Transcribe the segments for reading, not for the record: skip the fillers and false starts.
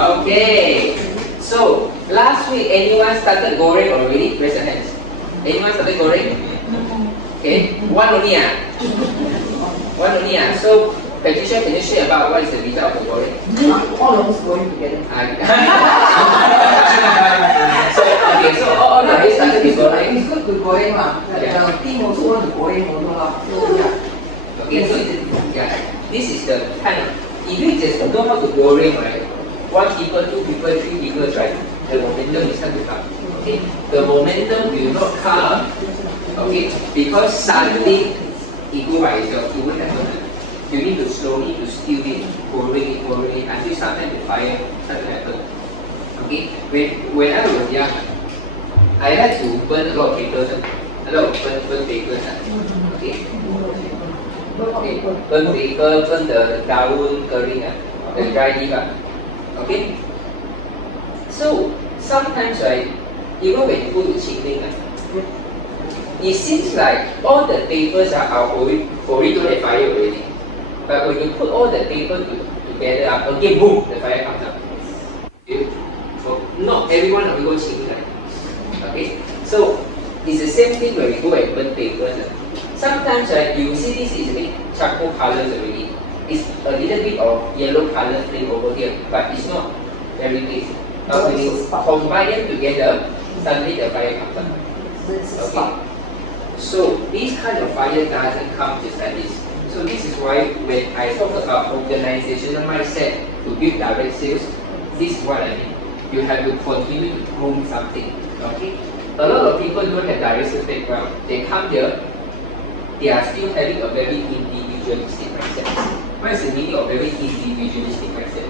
Okay. So last week, anyone started goreng already? Raise your hands. Anyone started goreng? Okay. One only. One only. So Patricia, can you share about what is the result of the goreng? All of us going together. So all of you started with goreng. It's good to goreng lah. The team also want to goreng also lah. So yeah. Okay, so this is the kind of, if you just know how to goreng, right? 1 people, 2 people, 3 people, right? The momentum is start to come. Okay, the momentum will not come. Okay, because suddenly it go by itself. It won't happen. You need to slowly to steal it, goreng it, until sometimes the fire start to happen. Okay, when I was young, I like to burn a lot of papers, a lot of burn papers. Okay, burn paper, burn the daun kering, the dry leaf. Okay, so sometimes, right, even when you go to Jinlong, it seems like all the papers are already to the fire already. But when you put all the paper together, again, boom, the fire comes up. Okay? So not everyone will go Jinlong. Okay, so it's the same thing when we go and burn papers. Sometimes, right, you see this is a bit charcoal colors already. It's a little bit of yellow color flame over here, but it's not very big. But when you combine them together, suddenly the fire comes up. Okay. So this kind of fire doesn't come just like this. So this is why when I talk about organizational mindset to build direct sales, this is what I mean. You have to continue to groom something. Okay. A lot of people don't have direct sales background. They come here, they are still having a very individualistic mindset. What is the meaning of very individualistic mindset?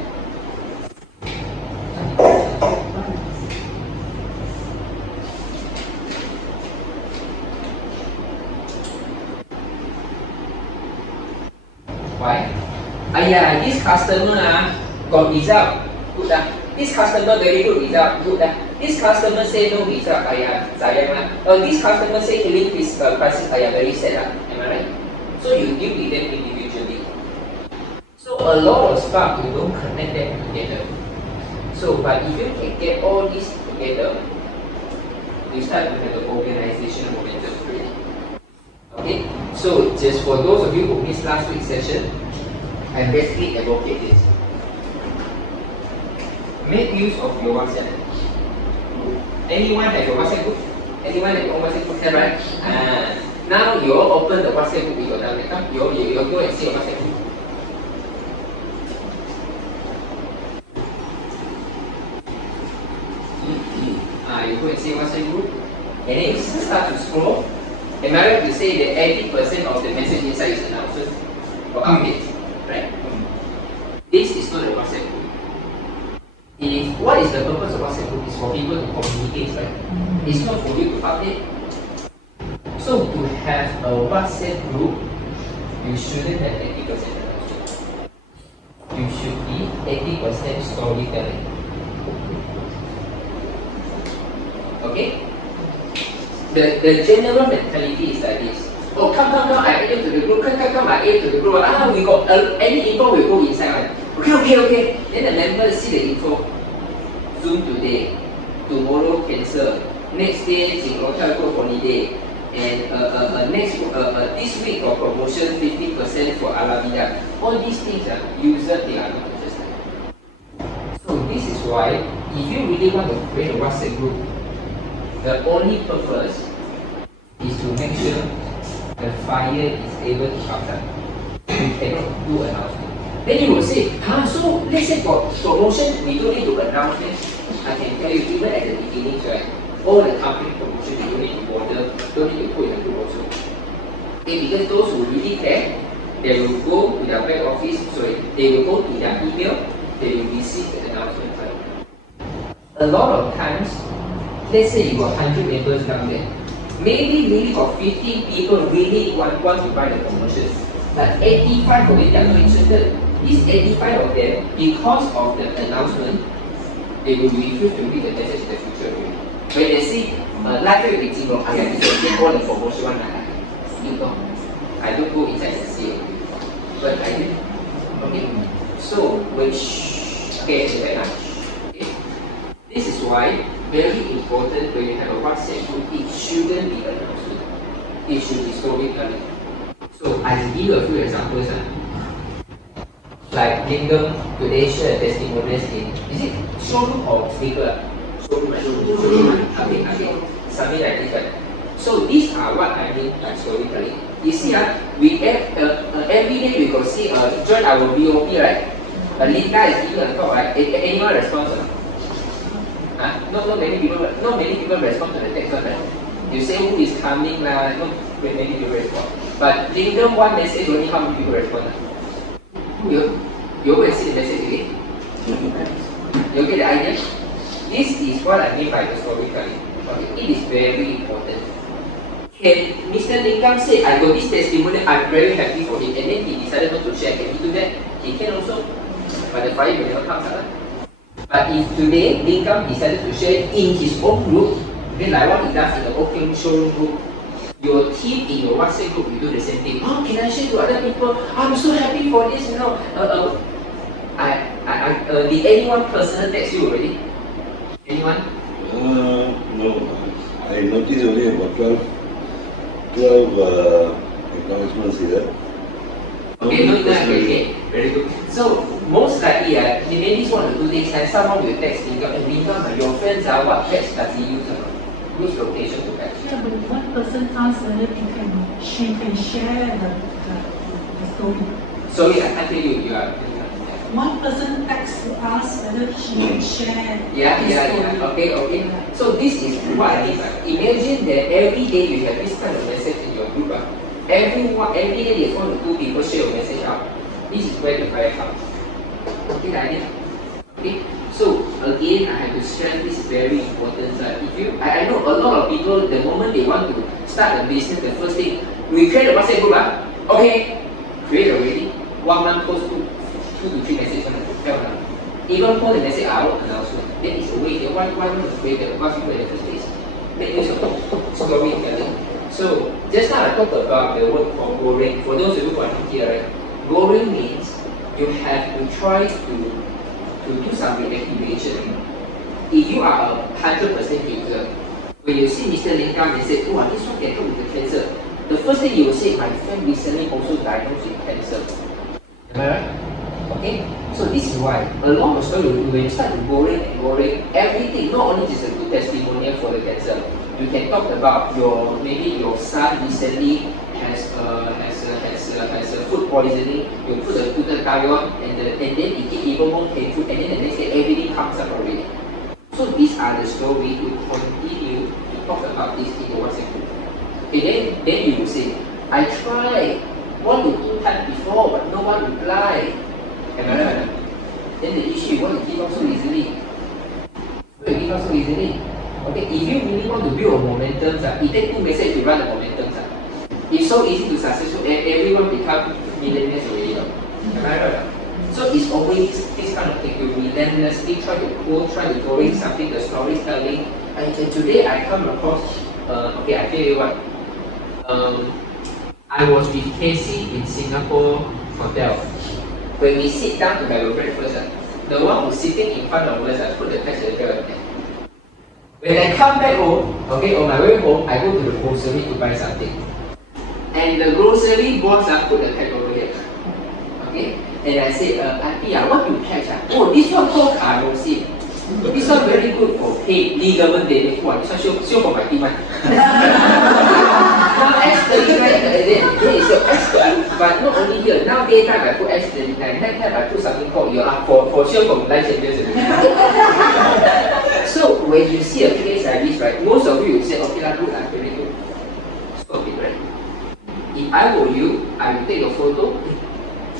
Why? This customer got result, good This customer very good result, good This customer say no result, sayang this customer say killing this crisis, very sad Am I right? So you deal with them individually. So a lot of stuff you don't connect them together. So but if you can get all this together, you start to have the organizational momentum already. Okay, so just for those of you who missed last week's session, I basically advocate this. Make use of your WhatsApp. Anyone have your WhatsApp group? Anyone have your WhatsApp group there, right? Now you all open the WhatsApp group with your laptop. You go and see your WhatsApp group. You go and see WhatsApp group, and then you start to scroll. Am I right to say that 80% of the message inside is announcements or updates, right? This is not a WhatsApp group. What is the purpose of WhatsApp group? Is for people to communicate, right? It's not for you to update. So to have a WhatsApp group, you shouldn't have 80% announcement. You should be 80% storytelling. Okay? The general mentality is like this. Oh, come, I add you to the group. Come, I add to the group. We got any info will go inside. Okay. Then the members see the info. Zoom today, tomorrow cancel. Next day, Jinlong Health Group holiday. And this week got promotion 50% for Alameda. All these things are user they are not interested. So this is why if you really want to create a WhatsApp group, the only purpose is to make sure the fire is able to come down. You cannot do announcement. Then you will say, so let's say for promotion, we don't need to announce it. I can tell you, even at the beginning, right, all the company promotion, you don't need to bother, don't need to put in the group also. Okay, because those who really care, they will go to their back office, they will go to their email, they will receive the announcement. Right? A lot of times, let's say you got 100 members down there. Maybe really got 50 people really want to buy the promotions. But 85 of them are not interested. These 85 of them, because of the announcement, they will refuse to read the message in the future. When they see live with Jinlong, this is all the promotion one. I don't go inside and see it. But I did. Okay. So when okay, why very important when you have a WhatsApp group, it shouldn't be announced. It should be storytelling. So I give you a few examples. Like Jinlong today share testimonials in, is it showroom or speaker? Showroom. Okay. Something like this. Right? So these are what I mean by storytelling. You see, we every day we go see join our VOP, right? Linda is giving a talk, right? Anyone responds? Not many people respond to the text, right? You say who is coming, not many people respond. But Jinlong one message only how many people respond? You will see the message again. You get the idea? This is what I mean by the storytelling. Okay, it is very important. Can Mr. Lingam say, I got this testimonial, I'm very happy for him, and then he decided not to share? Can he do that? He can also, but the fire will never come. But if today Lingam decided to share in his own group, then like what he does in the open showroom group, your team in your WhatsApp group will do the same thing. Oh, can I share to other people? I'm so happy for this, Did anyone personal text you already? Anyone? No. I noticed only about 12 acknowledgements here. Okay, okay, very good. So most likely, maybe this 1 or 2 days time, someone will text Lingam, and Lingam, your friends are what text does he use? Which location to text? Yeah, but one person asked whether she can share the story. Sorry, I can't hear you. You are. One person texts to ask whether she can share the story. Okay. So this is what I mean. Imagine that every day you have this kind of message in your group. Every day there's 1 or 2 people share your message out. This is where the fire comes. Okay, the idea? Okay. So again, I have to stress this is very important. I know a lot of people, the moment they want to start a business, the first thing, we create a WhatsApp group. Okay, create already. 1 month post 2 to 3 messages on the group. Even post the message out announcement. Then it's a way. Why not create the WhatsApp group in the first place? Make use of storytelling. So just now I talked about the word for goreng. For those of you who are not here, right? Goreng means you have to try to do some reactivation. If you are a 100% user, when you see Mr. Lingam and say, oh, this one can help with the cancer, the first thing you will say, my friend recently also diagnosed with cancer. Am I right? Okay? So this is why, along the story, when you start to goreng, everything, not only just a good testimonial for the cancer, you can talk about maybe your son recently has food poisoning. You put the glutathione and then it get even more painful, and then the next day everything comes up already. So these are the stories to continue to talk about this in the WhatsApp group. Okay, then you will say, I tried 1 to 2 times before, but no one replied. Am I right? Then the issue, why you give up so easily? Okay, if you really want to build a momentum, it takes 2 messages to run the momentum. It's so easy to successful, everyone become millionaires already. Am I right? So it's always this kind of thing. You relentlessly try to growing something, the storytelling. And today I come across, okay, I tell you what. I was with Casey in Singapore hotel. When we sit down to have a breakfast, the one who's sitting in front of us, I put the text at the When I come back home, okay, on my way home, I go to the grocery to buy something. And the grocery boss put the tag over here. Okay? And I say, Auntie, what you catch? Oh, this one called carosine. This one very good for pain, ligament damage. Wow, this one show for my team. Now X39 again, here is your X39, but not only here. Now daytime I put X39, nighttime I put something called your for sure from life changes. So when you see a case like this, right, most of you will say, okay, good, very good. Stop it, right? If I were you, I will take a photo.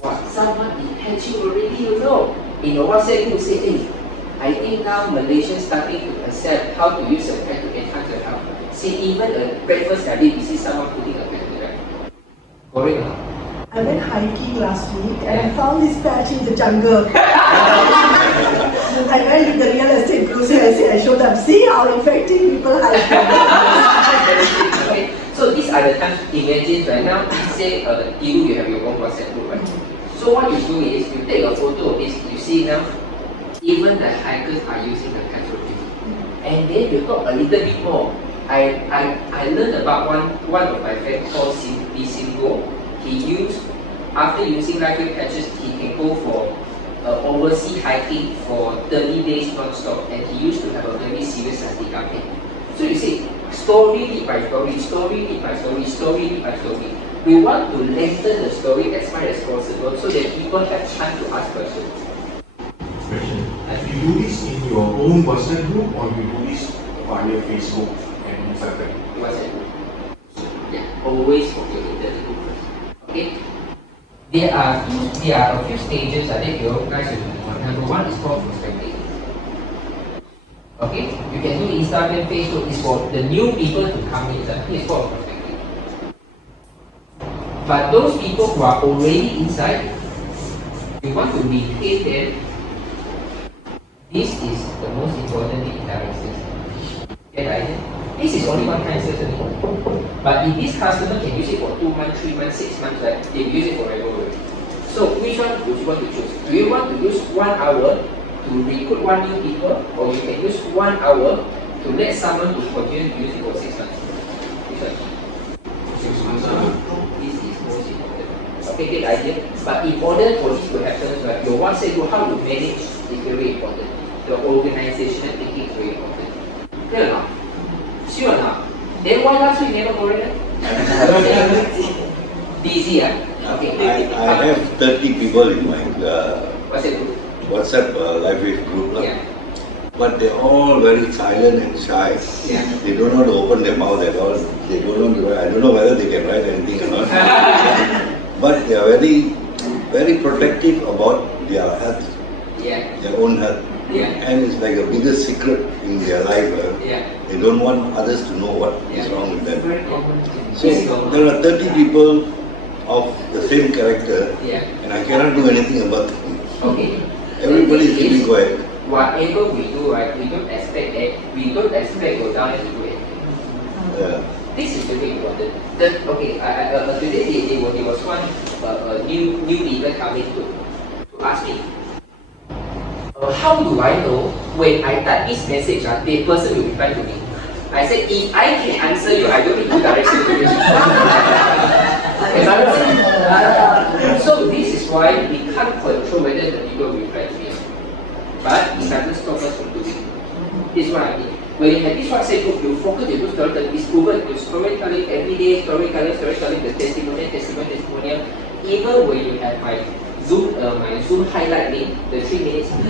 What? Someone detached you already, you know. In your WhatsApp, you say, hey, I think now Malaysians starting to accept how to use a pen to enhance their health. See, even a breakfast habit, we see someone putting a pen to that. Correct or not? I went hiking last week and I found this patch in the jungle. I went with the real estate group and I showed them, see how effective people hike. Okay. So these are the times, imagine right now, say you have your own WhatsApp group, right? So what you do is, you take a photo of this, you see now, even the hikers are using the petrol. and then you talk a little bit more. I learned about one of my friends called Singo. He used, after using life weight patches, he can go for overseas hiking for 30 days non-stop, and he used to have a very serious sciatica pain. So you see, story lead by story, story lead by story, story lead by story. We want to lengthen the story as much as possible so that people have time to ask questions. Question. You do this in your own WhatsApp group or you do this via Facebook and Instagram? WhatsApp group. Yeah, always for your internet group first. Okay? There are a few stages that you guys will do. Number one is called prospecting. Okay? You can do Instagram, Facebook is for the new people to come in. It's called prospecting. But those people who are already inside, you want to retain them. This is the most important thing in direct sales. Get the idea? This is only one kind of sales. But if this customer can use it for 2 months, 3 months, 6 months, right, they will use it forever. So which one would you want to choose? Do you want to use 1 hour to recruit 1 new people, or you can use 1 hour to let someone to continue to use it for 6 months? Which one? 6 months. This is most important. Okay, get the idea? But in order for this to happen, right, your WhatsApp group, how to manage is very important. The organizational thinking is very important. Clear or not? Sure or not? Then why last week never go in? Busy, okay. I have 30 people in my WhatsApp group. WhatsApp live group. Yeah. But they're all very silent and shy. Yeah. They don't know to open their mouth at all. They don't know to write. I don't know whether they can write anything or not. But they are very, very protective about their health, Yeah. their own health. Yeah. And it's like a biggest secret in their life. Yeah. They don't want others to know what is Yeah. wrong with them. Very common. So there are 30 people of the same character, Yeah. and I cannot do anything about it. Okay. Everybody is keeping quiet. Whatever we do, right, we don't expect go down and do it. Yeah. This is very important. Okay, today there was one new people coming to ask me, how do I know when I type this message, the person will reply to me? I said, if I can answer you, I don't need to direction to you. So this is why we can't control whether the people will reply to me. But it doesn't stop us from doing it. This is what I mean. When you have this WhatsApp group, you focus on your storytelling. It's proven. Your storytelling every day, storytelling, the testimonial. Even when you have my Zoom highlight link, the 3 minutes, for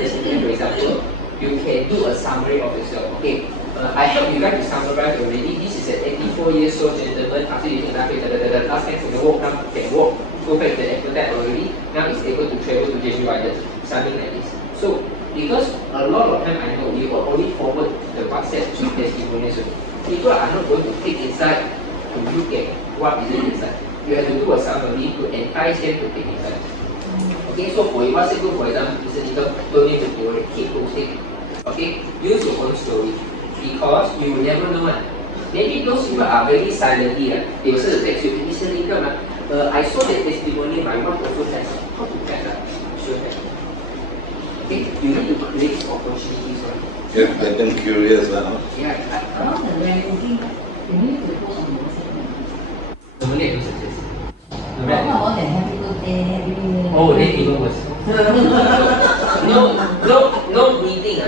example, you can do a summary of yourself. Okay, I help you guys to summarize already. This is an 84 years old gentleman after using last time for the walk, now can walk, go back to the appetite already. Now he's able to travel to Jeju Island, something like this. So, because a lot of time I know you will only forward the WhatsApp to testimonials. People are not going to click inside to look at what is inside. You have to do a summary to entice them to click inside. Okay, so for your WhatsApp group, for example, don't need to worry, keep posting. Okay, use your own story because you will never know. Maybe those people are very silently, they will send a text you, Mr. Lincoln, I saw that testimony, my wife also has. How to get that? Sure. Okay, you need to create opportunities. Get them curious now. Yeah. Around the ranking, you need to post on WhatsApp. The Malay do success. More than happy birthday, happy new year. Oh, then even worse. No meeting.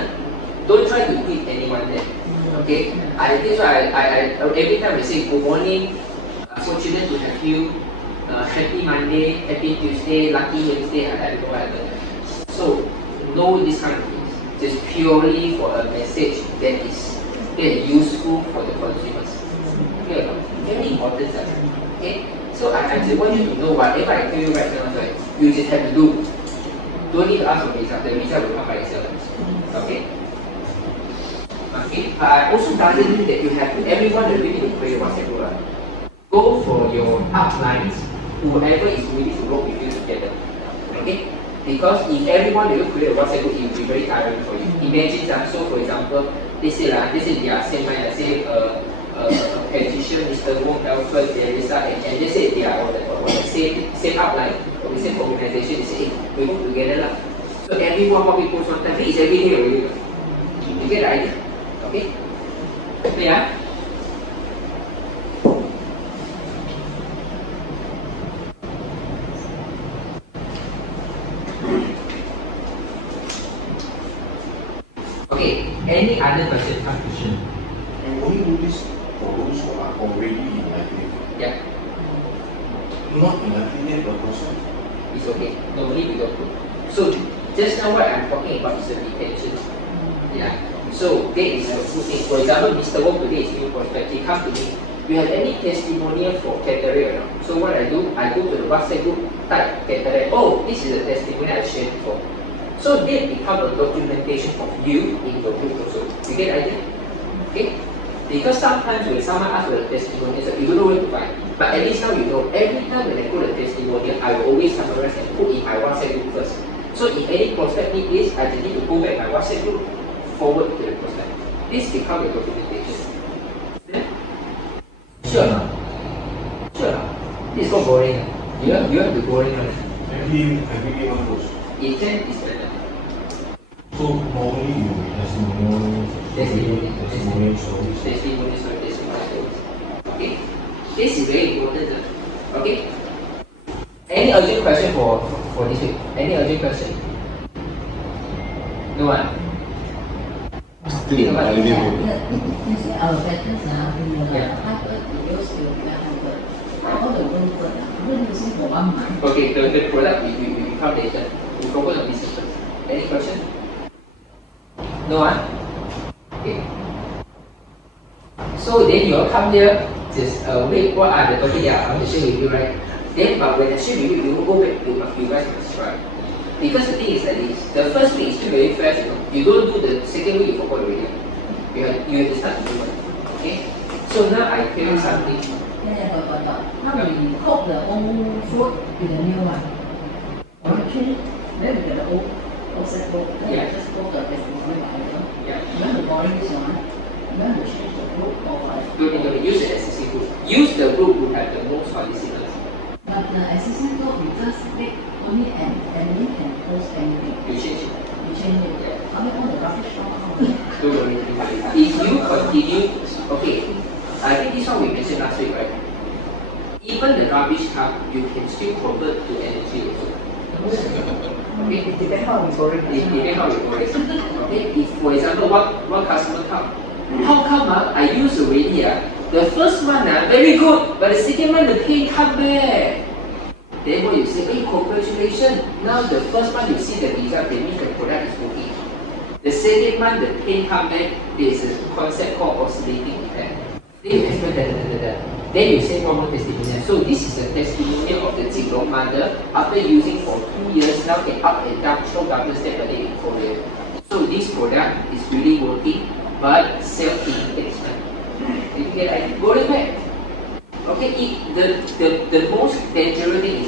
Don't try to greet anyone there. Okay? That's why I every time I say good morning, fortunate to have you, happy Monday, happy Tuesday, lucky Wednesday, I don't know whatever. So, know this kind of things. Just purely for a message that is useful for the consumers. Okay? Very important. Okay? So I just want you to know whatever I tell you right now, right, you just have to do. Don't need to ask for result. The result will come by itself. Okay? Okay? Also doesn't mean that you have to, everyone that really need to create a WhatsApp group. Go for your uplines, whoever is willing to work with you together. Okay? Because if everyone will create a WhatsApp group, it will be very tiring for you. Imagine so for example, they say they are same line, say physician, Mr. Wong Health Group, and they say they are on the same outline, or the same organization. They say, hey, we work together. So everyone what we post on time, it's every day already. You get the idea? OK， 对呀。Okay, any other question? And only do this for those who are already enlightened. Yeah, Not enlightened yet, but also. it's okay. Normally we don't do. So just now what I'm talking about is the retention. Yeah. So that is a good thing. For example, Mr. Wong today is new prospect. He comes to me. You have any testimonial for cataract or not? So what I do, I go to the WhatsApp group, type cataract. Oh, this is a testimonial I shared before. So that become a documentation of you in your group also. You get the idea? Okay? Because sometimes when someone asks for a testimonial, you don't know where to find. But at least now you know, every time when I put a testimonial, I will always summarize and put in my WhatsApp group first. So if any prospect need this, I just need to go back my WhatsApp group, forward to the prospect. This becomes a documentation. Yeah? Sure or not? Sure or not? This is not boring. You have to be boring. Every day one goes. Intent is better. So normally you testimonial stories. Testimonial stories. Okay? This is very important. Okay? Any urgent question for this week? Any urgent question? No one? Still, I You didn't. see our veterans now, they used to all the room for using for 1 month. Okay, the product we come later. We focus on this first. Any question? No one? Okay. So then you all come here, just wait, what are the topics that I want to share with you, right? Then, but when I share with you, you will go back, you guys must try. Because the thing is like this, the first week is still very fresh, you know. You don't do the second week, you forgot already. You have to start to do it. Okay? So now I tell you something. How do we cook the old food with the new one? Or change, then we get the old set book, then we just cook the testimonial. Yeah. You want to boring this one, you want to change the group or what? Don't use the SCC group. Use the group who have the most listeners. But the assistant group, we just make only and we can post anything. You change it. You change it. Yeah. Only on the rubbish one. Don't worry. If you continue, okay, I think this one we mentioned last week, right? Even the rubbish cup, you can still convert to energy also. Okay? It depends how we boring. It depends how you work. Okay? If, for example, one customer come, how come I use already? The first one very good, but the second one the pain come back. Then what you say, hey, congratulations. Now the first one you see the result, that means the product is working. The second one the pain come back, there is a concept called oscillating effect. Then you explain Then you say one more testimonial. So this is a testimonial of the Jinlong mother after using for 2 years now can up and down, show double step a day in Korea. So this product is really working, but self-limited. Did you get it? Go back. Okay, the most dangerous thing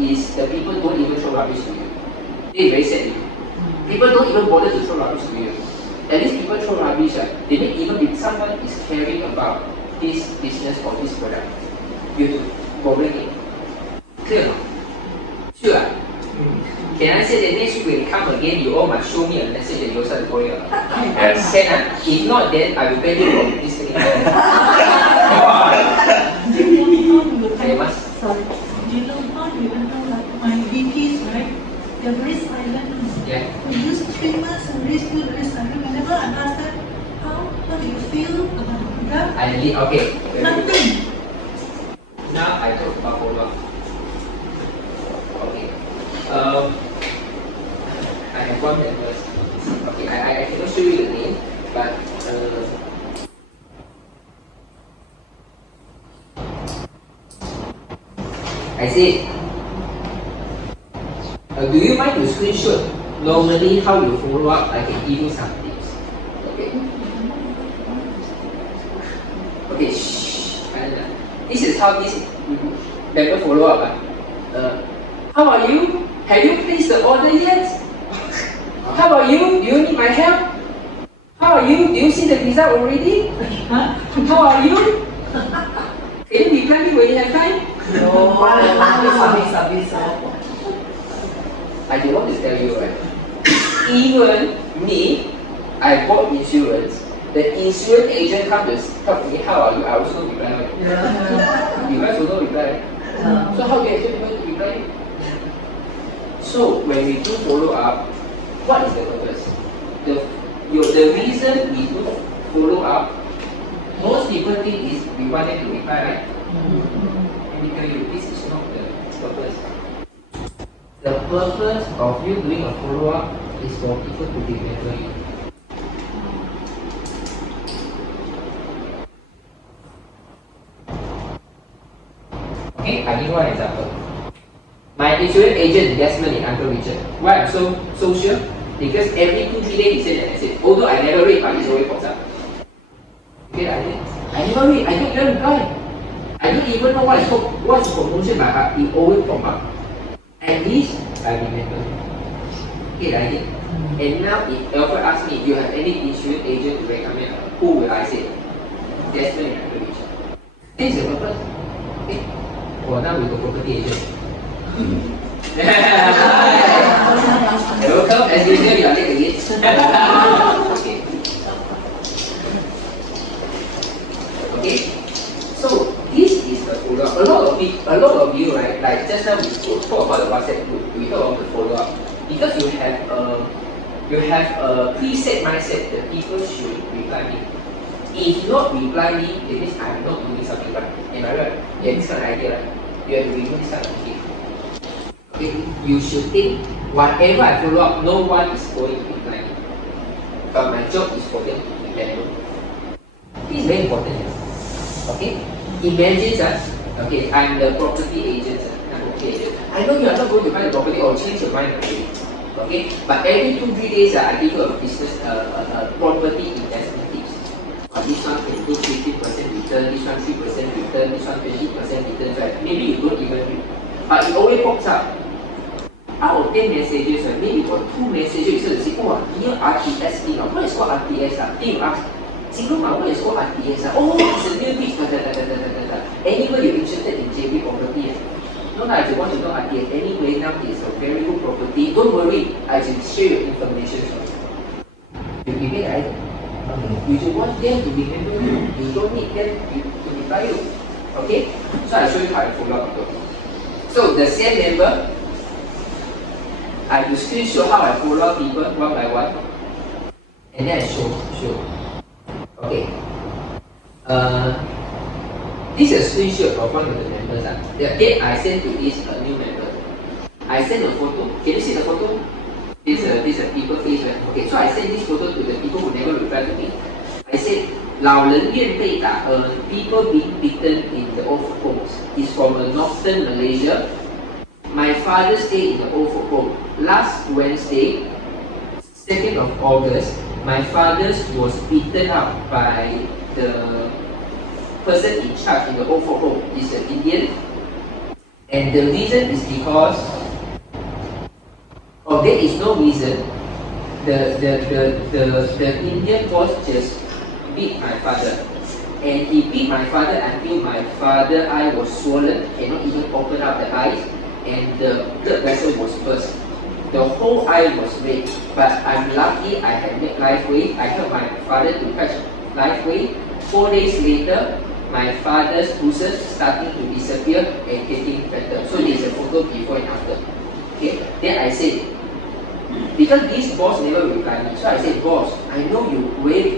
is the people don't even throw rubbish to you. They very sad. People don't even bother to throw rubbish to you. At least people throw rubbish. They may even if someone is caring about this business or this product, you have to bothering it. Clear? Sure. Can I say that next week when you come again, you all must show me a message that you start going on? Can. If not, then I will ban you from this thing. I must. Sorry. You know how you know like my VPs, right? They're very silent. Yeah. We use 3 months and very still very silent. Whenever I ask them, how do you feel about the program? I need, okay. Nothing. Now I talk about follow-up. Okay. I have one that was, okay, I cannot show you the name, but I said, do you mind to screenshot normally how you follow up? I can give you some tips. Okay. Okay, shh. This is how this member follow up. How are you? Have you placed the order yet? How about you? Do you need my help? How are you? Do you see the result already? How are you? Can you reply me when you have time? No, service. I don't want to tell you, right? Even me, I bought insurance. The insurance agent come to me, how are you? I also don't reply. You guys also don't reply. So how do you expect people to reply? So when we do follow up, what is the purpose? The reason we do follow up, most people think is we want them to reply, right? And we tell you this is not the purpose. The purpose of you doing a follow-up is for people to remember you. Okay, I give one example. My insurance agent investment in Uncle Richard. Why I'm so sure? Because every 2-3 days he sends a message. Although I never read, but he always pops up. Okay, I never read. I don't even reply. I don't even know what's the promotion, but it always pop up. At least I remember. Okay, like it. And now if Alfred asks me, do you have any insurance agent to recommend? Who will I say? Desmond and Uncle Richard. This is the purpose. Okay. Oh, now we go property agent. Welcome, as usual, you are late again. Okay. Okay. So this is the follow-up. A lot of you, right? Like just now we talk about the WhatsApp group. We talk about the follow-up because you have a preset mindset that people should reply me. If not reply me, it means I'm not doing something right. Am I right? You have this kind of idea, right? You have to remove this kind of thing. Okay, you should think whatever I follow up, no one is going to reply me. But my job is for them to remember. This is very important. Okay? Imagine that, okay, I'm the property agent. I know you are not going to buy the property or change your mind already. Okay? But every 2-3 days, I give you a business property investment tips. This one can do 50% return, this one 3% return, this one 20% return, right? Maybe you don't even read. But it always pops up. Out of 10 messages, right, maybe for 2 messages, you say, oh, here RTS thing, what is called RTS? Then you ask, Jinlong, what is called RTS? Oh, it's a new bit, Anyway, you're interested in JB property. No, I just want to know RTS. Anyway, now it's a very good property. Don't worry, I just share your information. You give it, right? You just want them to remember you. You don't need them to reply you. Okay? So I'll show you how to follow up people. So the same member, I will screenshot how I follow up people one by one. And then I show. Okay. This is a screenshot of one of the members. The date I sent to is a new member. I sent a photo. Can you see the photo? This is a people face. Okay, so I sent this photo to the people who never replied to me. I said, 老人院被打 people being beaten in the old homes is from northern Malaysia. My father stayed in the old home. Last Wednesday, 2nd of August, my father was beaten up by the person in charge in the old home. Is an Indian. And the reason is because there is no reason. The Indian boss just beat my father, and he beat my father until my father's eye was swollen, cannot even open up the eyes, and the blood vessel was burst. The whole eye was red, but I'm lucky I had made life weight. I helped my father to catch life weight. 4 days later, my father's bruises starting to disappear and getting better. So there's a photo before and after. Okay, then I said, because this boss never replied me, so I said, boss, I know you're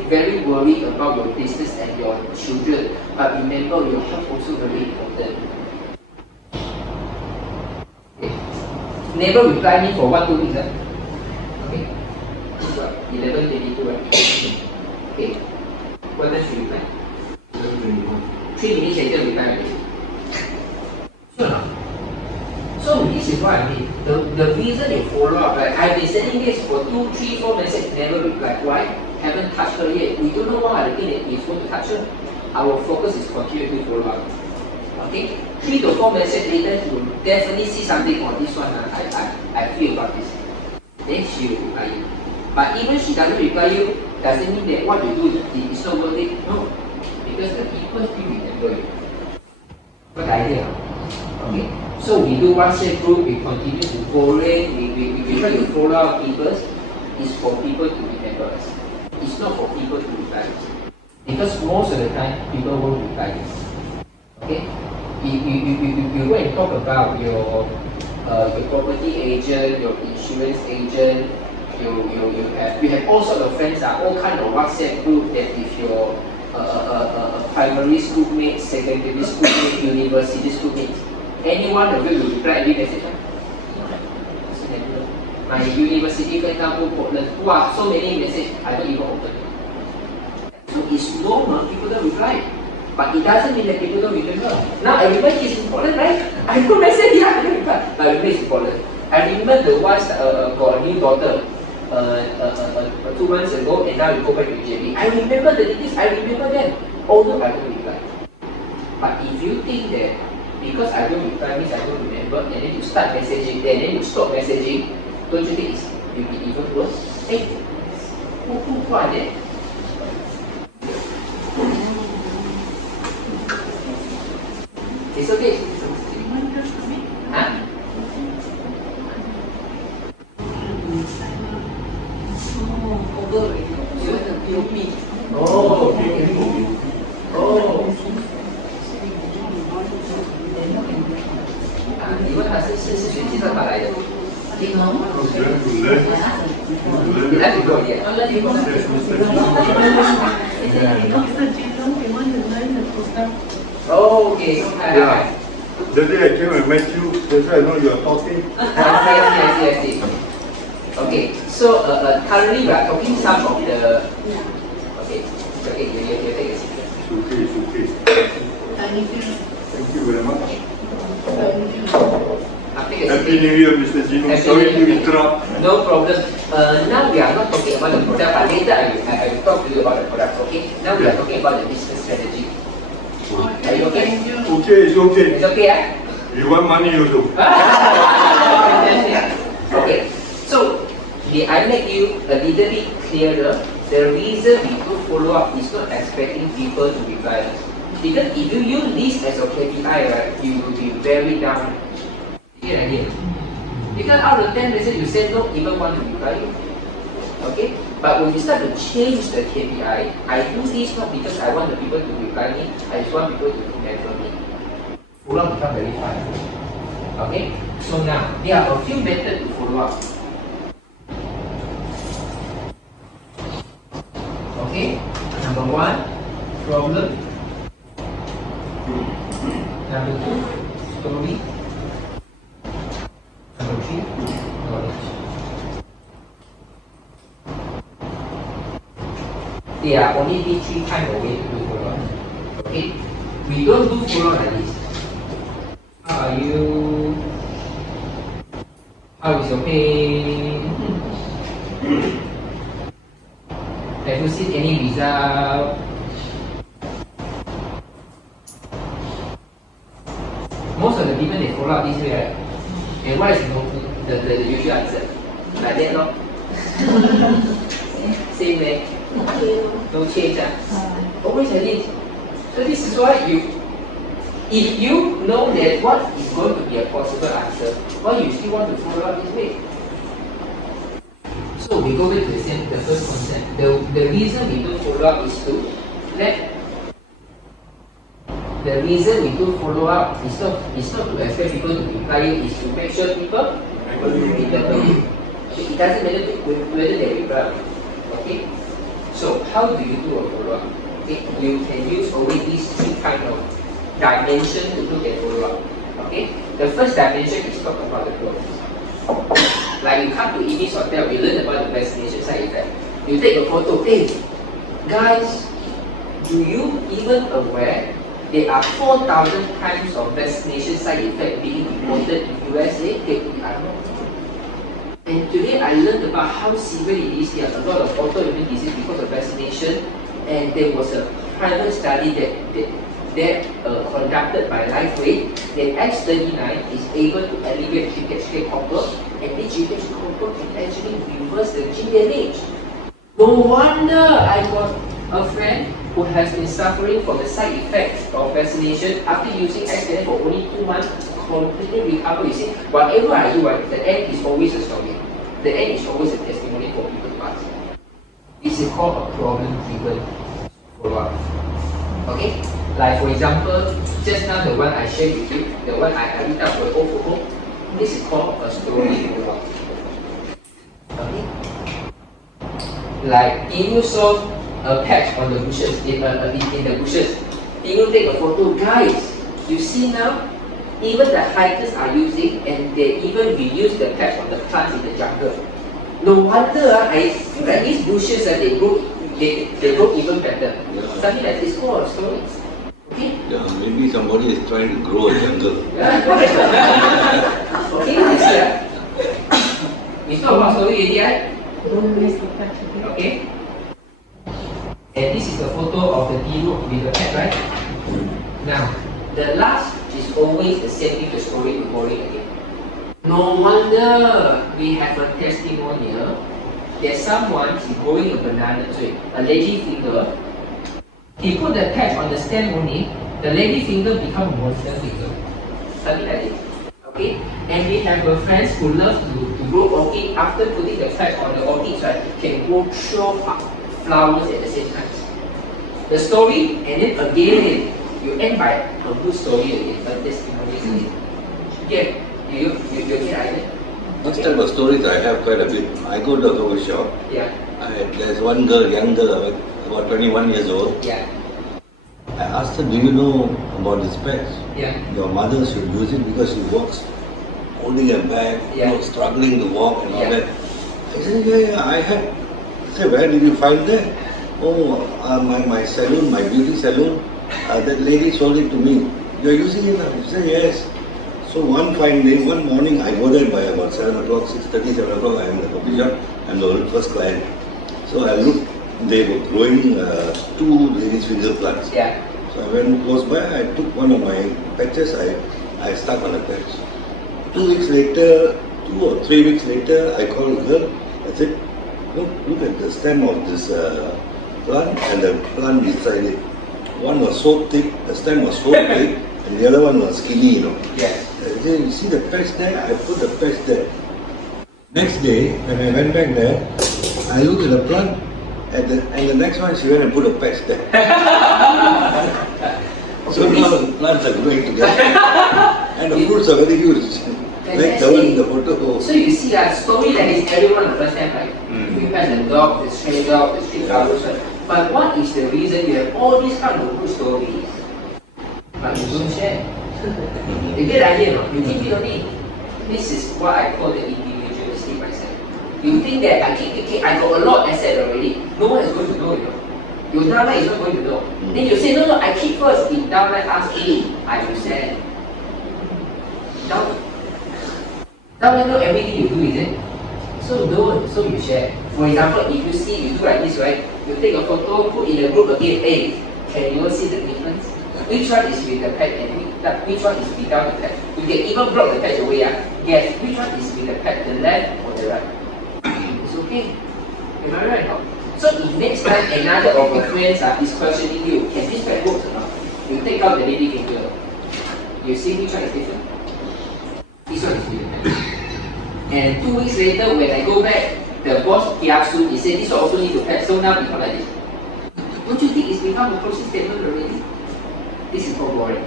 very worried about your business and your children, but remember your health also very important. Okay. Never reply me for 1-2 weeks. Okay. 11:22. Okay. What does she reply? 3 minutes later reply me. Sure not? So this is what I mean. The reason you follow up, right? I've been sending this for 2, 3, 4 messages, never reply. Why? Haven't touched her yet. We don't know what are the things that is going to touch her. Our focus is continue to follow up. Okay? 3 to 4 messages later, you will definitely see something on this one. I feel about this. Then she will reply you. But even she doesn't reply you, doesn't mean that what you do is not worth it. No. Because the people still remember you. What idea? Okay? So we do WhatsApp group, we continue to follow it, we try to follow up people, is for people to remember us. it's not for people to reply. Because most of the time, people won't reply this. Okay? You go and talk about your property agent, your insurance agent, you have all sorts of friends, all kind of WhatsApp group that if your primary school mates, secondary school mates, university school mates, any one of you will reply every message. My university friend come to Portland, wow, so many messages, I don't even open. So it's normal, people don't reply. But it doesn't mean that people don't remember. Now I remember he's in Portland, right? I don't message, yeah, I don't reply. But I remember he's in Portland. I remember the ones got a new daughter 2 months ago, and now you go back to JB. I remember the details, I remember them. Although I don't reply. But if you think that because I don't reply means I don't remember, and then you start messaging, and then you stop messaging, don't you think you'll be even worse? Hey, who are they? It's okay. Huh? Oh, okay. Oh. 你问他是谁介绍他来的？你来给我念。Mr. Jinlong, we want to learn the program. Oh, okay. Yeah. The day I came and met you, that's why I know you are talking. I see. Okay, so currently we are talking some of the. Okay, you take a seat. It's okay. Thank you very much. Happy New Year, Mr. Jinlong. Sorry to interrupt. No problem. Now we are not talking about the product, but later I will talk to you about the product. Okay. Now we are talking about the business strategy. Are you okay? Okay, it's okay. It's okay, eh? You want money also. Okay. So, did I make you a little bit clearer? The reason we do follow up is not expecting people to reply. Because if you use this as a KPI, right, you will be very down. Again. Because out of 10 reasons you said no, even want to reply you. Okay? But when you start to change the KPI, I do this not because I want the people to reply me, I just want people to remember me. Follow up become very fun. Okay? So now, there are a few methods to follow up. Okay? Number 1, problem. Number 2, story. Number 3, knowledge. There are only these 3 kinds of ways to do follow-up. Okay? We don't do follow-up like this. How are you? How is your pain? Have you seen any result? Most of the people they follow up this way, right? And what is the usual answer? Like that, no? Same way. No change. Always like this. So this is why if you know that what is going to be a possible answer, why you still want to follow up this way? So we go back to the first concept. The reason we do follow up is to let. The reason we do follow up is not to expect people to reply you, is to make sure people remember you. It doesn't matter whether they reply. Okay? So how do you do a follow up? Okay? You can use only these 3 kind of dimensions to look at follow up. Okay? The first dimension is talk about the growth. Like you come to Ibis Hotel, you learn about the vaccination side effect. You take a photo. Hey, guys, do you even aware there are 4,000 times of vaccination side effect being reported in USA? And today I learned about how severe it is. There are a lot of autoimmune disease because of vaccination. And there was a private study that conducted by Lifeway that X39 is able to alleviate GHK copper, and the GHK copper can actually reverse the gene damage. No wonder I got a friend who has been suffering from the side effects of vaccination after using X39 for only 2 months, completely recovered. You see, whatever I do, right, the end is always a story. The end is always a testimony for people to pass. This is called a problem-driven follow-up. Okay? Like for example, just now the one I shared with you, the one I read out for O for O, this is called a story follow-up. Okay? Like if you saw a patch on the bushes, in the bushes, if you take a photo, guys, you see now, even the hikers are using and they even reuse the patch on the plants in the jungle. No wonder I feel like these bushes they grow even better. Something like this called a story. Okay? Yeah, maybe somebody is trying to grow a jungle. Okay, this we talk about story already, right? Don't waste the patch again. Okay? And this is the photo of the tea room with the pet, right? Now, the last is always the same thing, the story with boring again. No wonder we have a testimonial that someone is growing a banana tree, a lady finger. He put the patch on the stem only, the lady finger become a monster finger. Something like this. Okay? And we have a friends who love to grow orchid. After putting the patch on the orchids, right, can grow 12 flowers at the same time. The story, and then again, you end by a good story again, a testimony again. Okay, you get idea? This type of stories I have quite a bit. I go to a coffee shop. Yeah, There's one girl, young girl, about 21 years old. yeah, I asked her, do you know about this patch? yeah, Your mother should use it because she walks holding her bag, Yeah. struggling to walk and all Yeah. that. I said, yeah, I had. I said, where did you find that? Oh, my salon, my beauty salon, that lady sold it to me. You're using it now? I said, yes. So one fine day, one morning, I go there by about 7 o'clock, 6:30, 7 o'clock, I'm in the coffee shop, I'm the first client. So I looked, they were growing 2 ladies' finger plants. yeah. So I went close by, I took one of my patches, I stuck on a patch. 2 weeks later, 2 or 3 weeks later, I called the girl, I said, look at the stem of this plant and the plant beside it. One was so thick, the stem was so big, and the other one was skinny, Yeah. I said, you see the patch there? I put the patch there. Next day, when I went back there, I looked at the plant, and the next one she went and put a patch there. So now the plants are growing together. And the fruits are very huge. Like the one in the photo. So you see that story that is everyone the first time, right? You have the dog, the stray flowers, right? But what is the reason you have all these kind of good stories, but you don't share? You get the idea, no? You think you don't need. This is what I call the individualistic mindset. You think that I got a lot of asset already. No one is going to know, you know. Your downline is not going to know. Then you say, no, I keep first. If downline asks me, I will send. Downline know everything you do, is it? So don't, so you share. For example, if you see, you do like this, right? You take a photo, put in the group again, hey, can you see the difference? Which one is with the patch and which one is without the patch? You can even block the patch away, Guess which one is with the patch, the left or the right? It's okay. Am I right? So if next time another of your friends is questioning you, can this patch work or not? You take out the lady finger. You see which one is different? This one is different. And 2 weeks later, when I go back, the boss Kiasu, he said this one also need to patch, so now become like this. Don't you think it's become a closing statement already? This is for boring.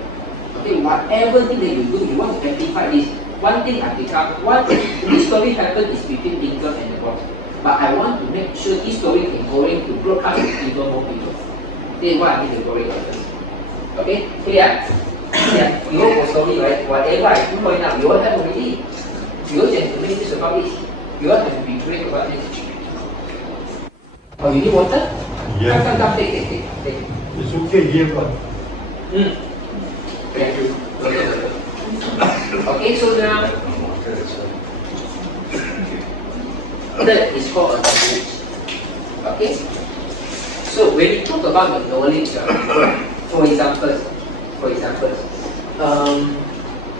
Okay, whatever thing that you do, you want to amplify this. One thing I become, this story happened is between income and the boss. But I want to make sure this story can go in to broadcast to even more people. This is why I need the boring purpose. Okay, clear? Yeah, you go for story, right? Whatever I do right now, you all have already. You all have to make this about this. You all have to be great about this. Oh, you need water? Yeah. Come, take. It's okay here, but Thank you. Okay, so now that is called a knowledge. Okay? So when you talk about the knowledge, for example,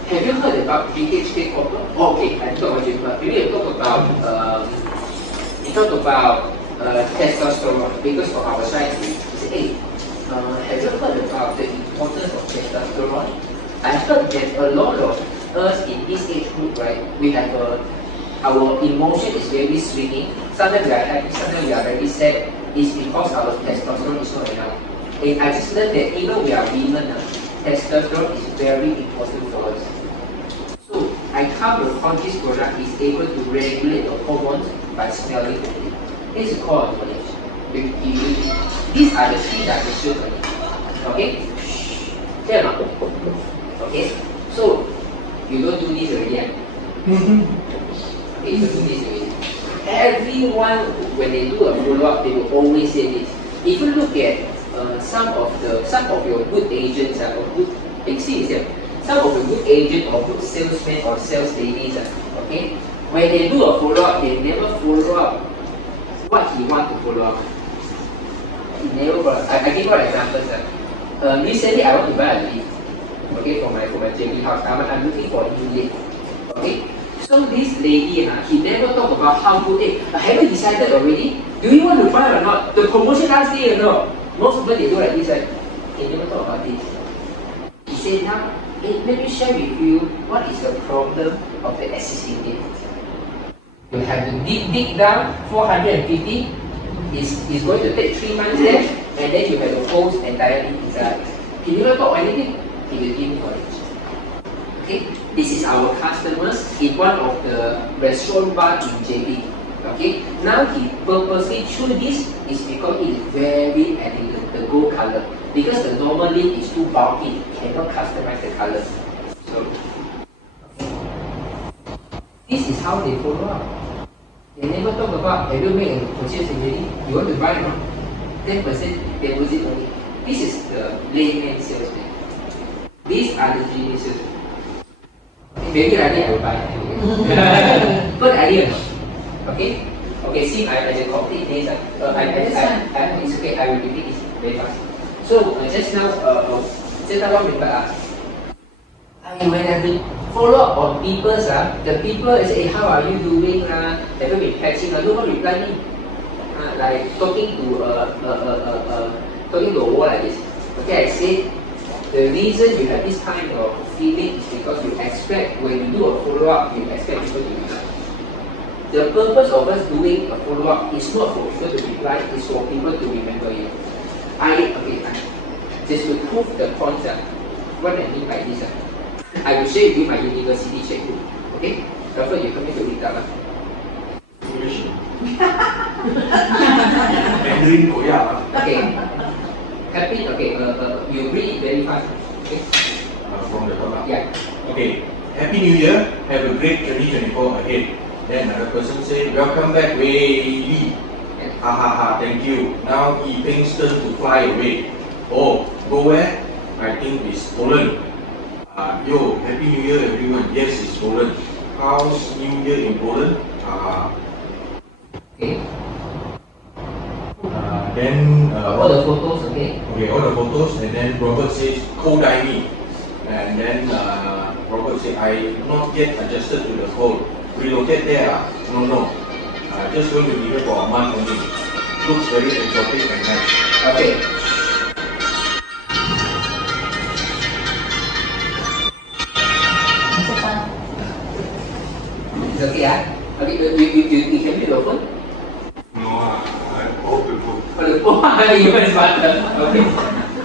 have you heard about BHK copper? Okay, I talk about it, but maybe I talk about testosterone, because for our science, we say, hey, have you heard about the importance of testosterone? I heard that a lot of us in this age group, right, we have our emotion is very swinging. Sometimes we are happy, sometimes we are very sad. is because our testosterone is not enough. And I just learned that even we are women, testosterone is very important for us. So I come upon this product is able to regulate the hormones by smelling only. This is called knowledge. These are the three dimensions. Okay? Clear or not? Okay? So you don't do this already. Okay, you don't do this already. Everyone, when they do a follow-up, they will always say this. If you look at some of your good agents or good, some of the good agents or good salesmen or sales ladies, okay, when they do a follow-up, they never follow up what he want to follow up. He never follow up. I give you an example, sir. Recently, I want to buy a lift, okay, for my JB house. I'm looking for a new lift, okay. So this lady, he never talk about how good it. Have you decided already? Do you want to buy or not? The promotion last day or not? Most people they do like this, right? He never talk about this. He said now, hey, let me share with you what is the problem of the existing lift. You have to dig down 450. It's going to take 3 months there, and then you have to post entirely inside. He never talk anything. He will give me knowledge. Okay, this is our customers in one of the restaurant bar in JB. Okay, now he purposely chose this is because it is very elegant, the gold color. Because the normal lip is too bulky, cannot customize the color. So, this is how they follow up. They never talk about, have you made a purchase already? You want to buy or not? 10% deposit only. This is the layman salesman. These are the geniuses. Maybe I will buy. Good idea. Okay? Okay, see, I just complete this. It's okay, I will repeat this very fast. So, just now, when I will follow up on people, the people say, hey, how are you doing? Have you been patching? No one reply me. Like talking to a wall like this. Okay, I say, the reason you have this kind of feeling is because you expect, when you do a follow-up, you expect people to reply. The purpose of us doing a follow-up is not for people to reply, it's for people to remember you. Just to prove the concept, what I mean by this, I will share with you my university checkbook. Okay? Therefore, you come here to read that. Mandarin Korea. Okay. Happy, okay, you read it very fast. Okay? From the top. Yeah. Okay. Happy New Year. Have a great 2024 ahead. Then another person say, welcome back, Wei Li. Ha ha ha, thank you. Now he thinks turn to fly away. Oh, go where? I think it's Poland. Yo, Happy New Year everyone. Yes, it's Poland. How's New Year in Poland? Okay. Then All the photos, okay? Okay, all the photos, and then Robert says, co-dye me. And then Robert said, I not yet adjusted to the code. Relocate there? No. Just going to be here for a month only. Looks very exotic and nice. Okay. It's okay, Okay, you can read your phone? No, I hope it will. You press button. Okay.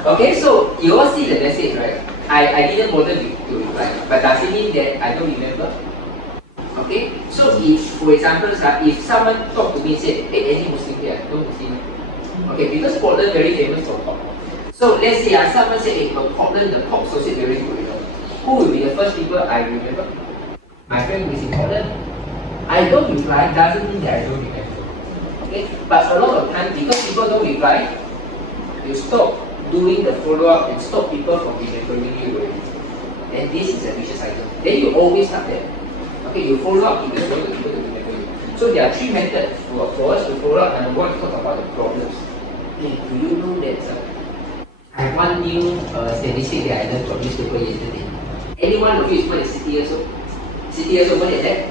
Okay, so you all see the message, right? I didn't bother to reply, but does it mean that I don't remember? Okay, so if, for example, if someone talk to me and say, hey, any Muslim here, no Muslim. Okay, because Portland very famous for pork. So let's say someone say, hey, Portland, the pork sausage very good. Who will be the first people I remember? My friend who is in Portland. I don't reply doesn't mean that I don't remember. Okay, but a lot of times because people don't reply, you stop doing the follow-up and stop people from remembering you already. And this is a vicious cycle. Then you always start there. Okay, you follow up, you just want the people to remember you. So there are 3 methods for us to follow up, and I want to talk about the problems. Hey, do you know that I have one new statistic that I learned from this paper yesterday? Anyone of you is more than 60 years old? 60 years old, more than that?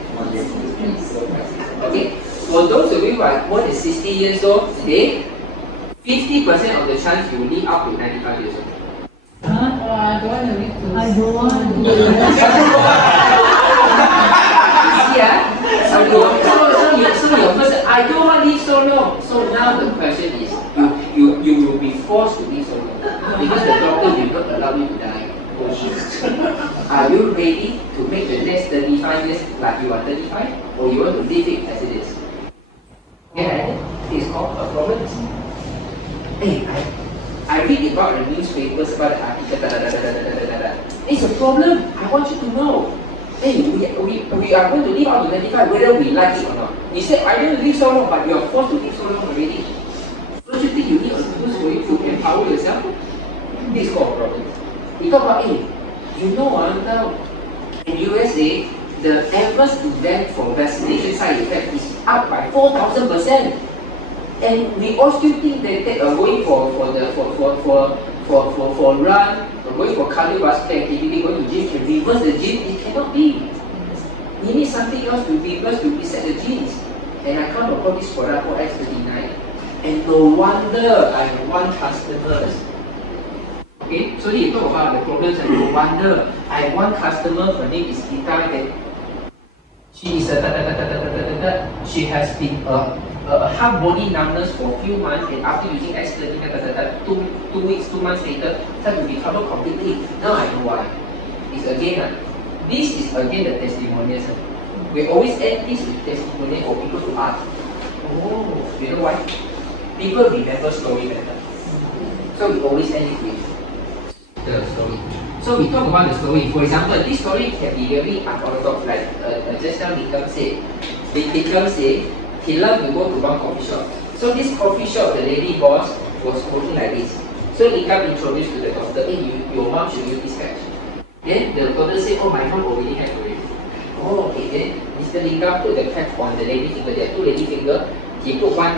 Okay, for those of you who are more than 60 years old today, 50% of the chance you will live up to 95 years old. I don't want to live to. I don't want to. So your first, I don't want to live so long. So now the question is, forced to live so long because the doctor will not allow you to die. Are you ready to make the next 35 years like you are 35, or you want to live it as it is? Yeah, it's called a problem. Hey, I read about the newspapers about the article. It's a problem. I want you to know. Hey, we are going to live out to 35 whether we like it or not. You said I don't live so long, but you are forced to live so long already. Don't you think you need a boost for you to empower yourself? This is called a problem. We talk about, hey, you know now in USA, the adverse event for vaccination side effect is up by 4,000%. And we all still think that they are going for run, or going for cardiovascular activity, going to gym can reverse the gene. It cannot be. You need something else to reverse to reset the genes. And I come across this product called X39, and no wonder I have one customer. Okay, so you talk about the problems, and no wonder I have one customer. Her name is Gita, and she is she has been half body numbness for a few months, and after using X39, 2 months later, started to recover completely. Now I know why. It's again, this is again the testimonials. We always end this with testimonial for people to ask. Oh, you know why? People remember story better. So we always end it with the story. So we talk about the story. For example, this story can be very unorthodox, like just now Nikam said. Nikam said he loved to go to one coffee shop. So this coffee shop, the lady boss was working like this. So Nikam introduced to the doctor, hey, your mom should use this patch. Then the doctor said, oh, my mom already has already. Oh, okay. Then Mr. Nikam put the patch on the lady finger. There are 2 lady fingers. He put one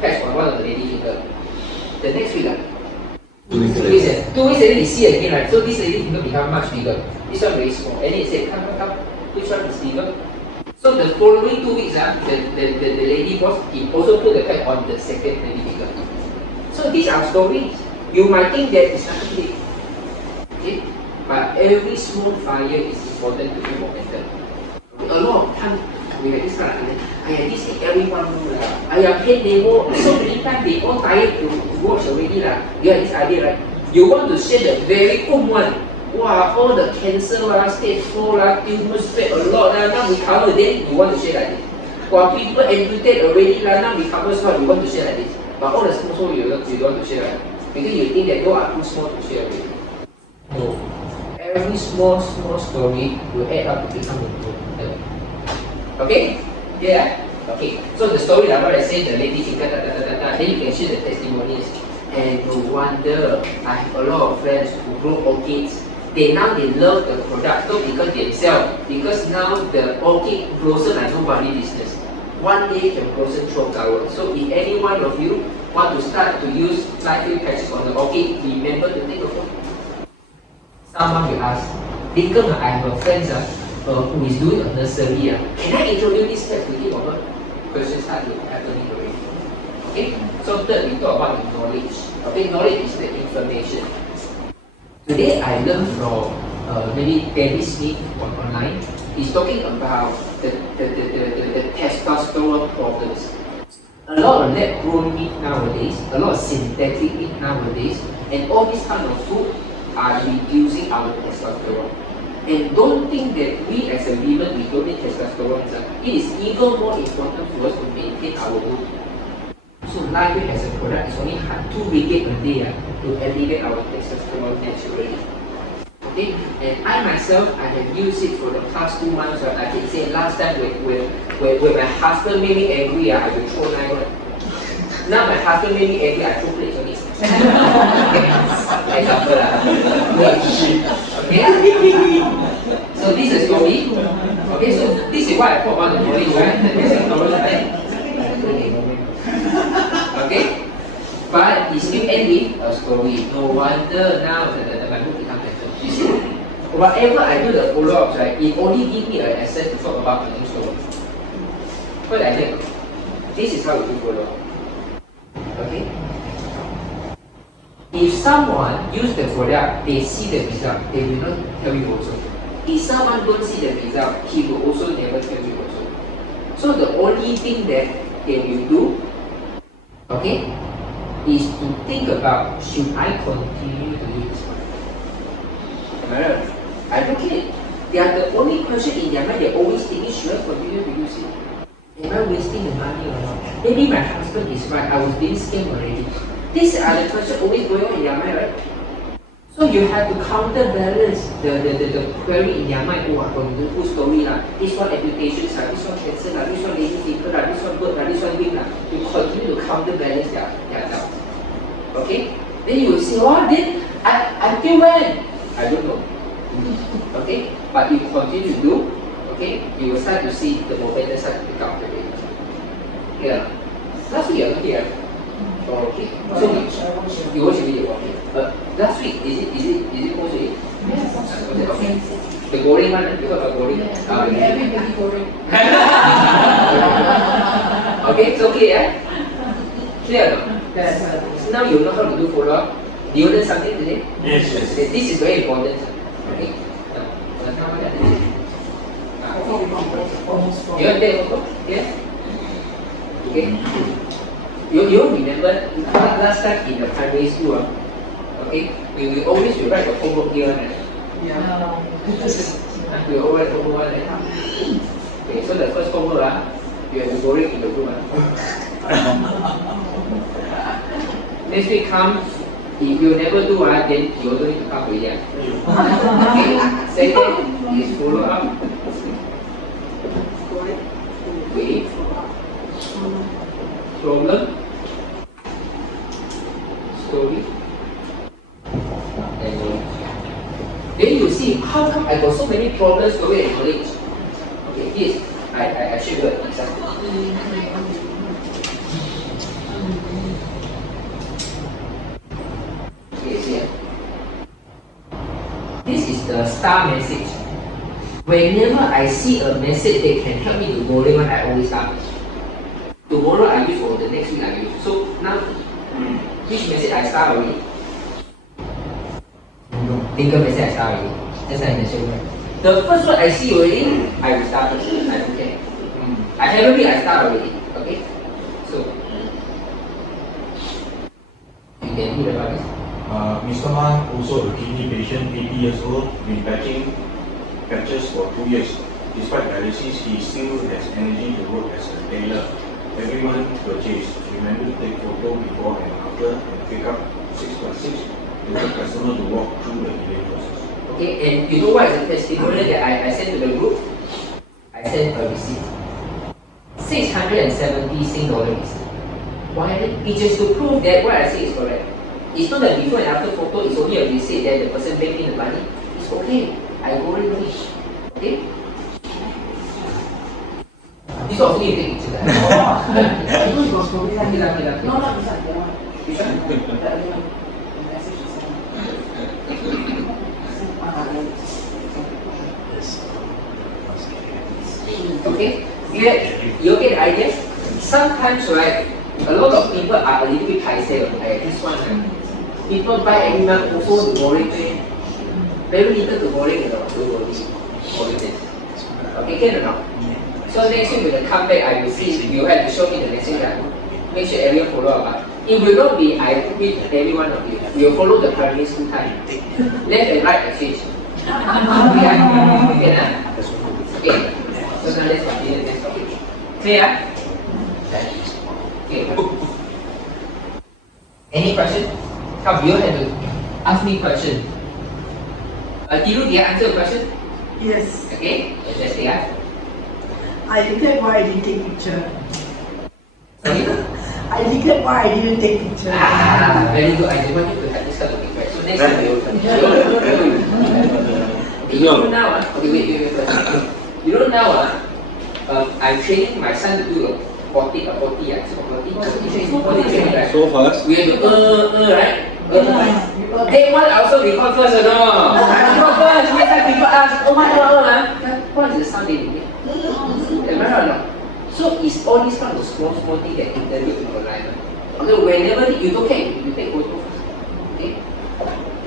patch on one of the lady finger. The next week, 2 weeks later, you see again, right? So this lady finger become much bigger. This one very small. And then he said, come, which one is bigger? So the following 2 weeks, the lady boss, he also put the patch on the second lady finger. So these are stories. You might think that it's nothing big. Okay? But every small fire is important to be momentum. A lot of time, we have this kind of thing. This thing everyone know. Pain demo, so many times they all tired to watch already. You have this idea, right? You want to share the very old one. Wow, all the cancer, stage 4, tumor spread a lot, now recover, then you want to share like this. While people amputate already, now recover, so you want to share like this. But all the small you don't want to share, right? Because you think that you are too small to share already. No. Every small story will add up to become a good. Okay? Yeah? Okay. So the story that I said, the lady finger, then you can see the testimonies. And no wonder I have a lot of friends who grow orchids. They love the product, not because they sell, because now the orchid blossom like nobody business. One day can blossom through flower. So if any one of you want to start to use light patches on the orchid, remember to take a photo. Someone will ask, Lincoln, I have a friend who is doing a nursery. Can I introduce this pet to him or her? Questions start to happen already. Okay? So third, we talk about the knowledge. Okay, knowledge is the information. Today I learned from maybe Danny Smith online. He's talking about the testosterone problems. A lot of lab-grown meat nowadays, a lot of synthetic meat nowadays, and all this kind of food are reducing our testosterone. And don't think that we as a women, we don't need testosterone. It is even more important for us to maintain our mood. So Lightweight as a product is only 2 ringgit a day to elevate our testosterone naturally. Okay? And I myself, I have used it for the past 2 months. I can say last time when my husband made me angry, I would throw knife. Now my husband made me angry, I throw plates on it. Okay? So this is story. Okay, so this is why I talk about the knowledge, right? Okay? But he still end with a story. No wonder now my book becomes better. You see, whatever I do the follow-ups, right, it only gives me an access to talk about the new story. What I did, this is how we do follow-up. Okay? If someone use the product, they see the result, they will not tell you also. If someone don't see the result, he will also never tell you also. So the only thing that they will do, okay, is to think about, should I continue to use this one? Am I right? I look at it. They are the only question in their mind. They're always thinking, should I continue to use it? Am I wasting the money or not? Maybe my husband is right. I was being scammed already. These are the questions always going on in their mind, right? So you have to counterbalance the query in their mind. Oh, I'm going to do full story lah. This one amputations lah. This one cancer lah. This one lazy fever lah. This one bird lah. This one wing lah. You continue to counterbalance their doubts. Okay? Then you will say, oh, then until when? I don't know. Okay? But you continue to do. Okay? You will start to see the momentum start to pick up the way. Yeah. Last week, okay. Okay. So you watch the video. Okay. Last week, is it also it? Yes. Okay. The goreng one, you got the goreng. Everybody goreng. Okay, it's okay, yeah? Clear? Yes. So now you know how to do follow-up. Do you learn something today? Yes. This is very important. Okay. You want that also? Yeah? Okay. You remember last time in the primary school, okay, we always write the homework here, right? Yeah. We always write homework, right? Okay, so the first homework, you have to go in the room. Next week come, if you never do, then you don't need to come with it. Okay, second is follow up. Wait. Problem, story, and then you see how come I got so many problems, story and knowledge. Okay, yes, I show you an example. Okay, see here. This is the star message. Whenever I see a message that can help me to go on, I always start. Tomorrow I use or the next week I use. So now, which message I start already? Thinker message I start already. That's why I mentioned right. The first one I see already, I will start first. I don't care. I haven't read, I start already. Okay? So, you can read about this. Mr. Man, also a kidney patient, 80 years old, been patching patches for 2 years. Despite dialysis, he still has energy to work as a tailor. Everyone purchase. Remember to take photo before and after and pick up 6x6 to the customer to walk through the delay process. Okay, and you know what is the testimonial that I sent to the group? I sent a receipt. 670 Sing dollar receipt. Why? It's just to prove that what I say is correct. It's not that before and after photo, it's only a receipt that the person paid me the money. It's okay. I go in money. Okay? This also you take picture. Okay? You get the idea? Sometimes, right, a lot of people are a little bit paiseh. This one, people buy every month also to goreng. Very little to goreng, you know, to okay, can or not? So next week when I come back, I will see you have to show me the message. Make sure everyone follow up. It will not be I read every one of you. We will follow the primary school time. Left and right exchange. Okay, okay. So now let's continue the next topic. Clear? Okay. Any question? Come, you have to ask me question. Tiru, do you answer a question? Yes. Okay, let's see. I regret why I didn't take picture. Sorry? I regret why I didn't take picture. Very good. I just want you to have this kind of regret. So next time you know now, okay, wait first. You know now, I'm training my son to do a 40 training, right? So fast. We have to, right? Day one I also record first, no? I record first. Next time people ask, oh my god, what is the sound they do? Am I right or not? So it's all these kind of small things that interview in your life. Okay, whenever you don't care, you take photo first. Okay?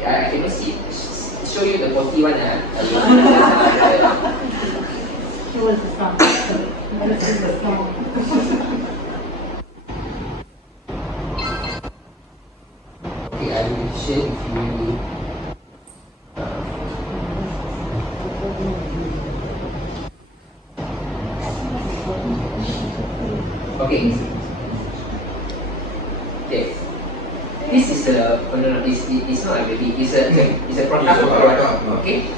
I can show you the 41. Show us the song. Let us see the song. I will share with you. Okay. Okay. This is a no, it's not a baby. It's a prata. Okay.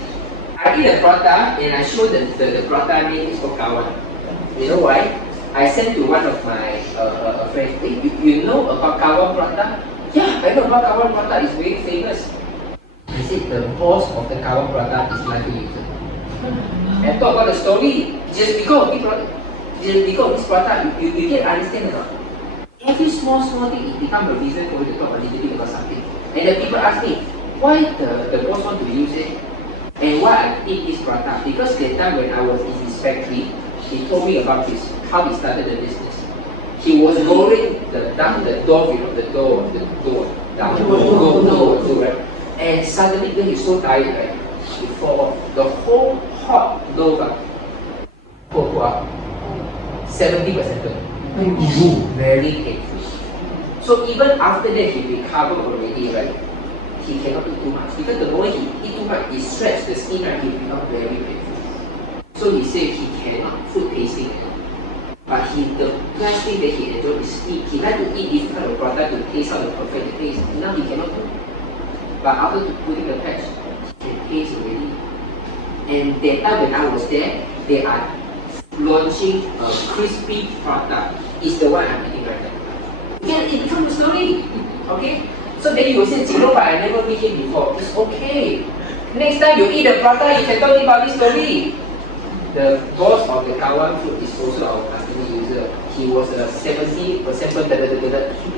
I eat a prata and I show the prata name is Okawan. You know why? I sent to one of my friends. Hey, you know about Kawan prata? Yeah, I know about Kawan prata. It's very famous. He said the boss of the Kawan prata is like a user. And talk about the story. Just because this prata, you can understand or not? Every small thing it becomes a reason for you to talk a little bit about something. And the people ask me, why the boss want to use it? And why I eat this prata? Because the time when I was in his factory, he told me about how he started the business. He was rolling down the door, down the door, right? And suddenly when he's so tired, right, he fall off. The whole hot dough, 70% very painful. So even after that he recovered already, right? He cannot eat too much. Because the moment he eat too much, he stretch the skin and he become very painful. So he said he cannot food tasting. But the last thing that he enjoyed is eat. He liked to eat this kind of product to taste out the perfect taste. Now he cannot do. But after putting the patch, he can taste already. And that time when I was there, they are launching a crispy prata. It's the one I'm eating right now. Yeah, it becomes a story. Okay? So then you will say, Jinlong, but I never meet him before. It's okay. Next time you eat the prata, you can tell me about this story. The boss of the Kawan food is also our customer user. He was a 70% he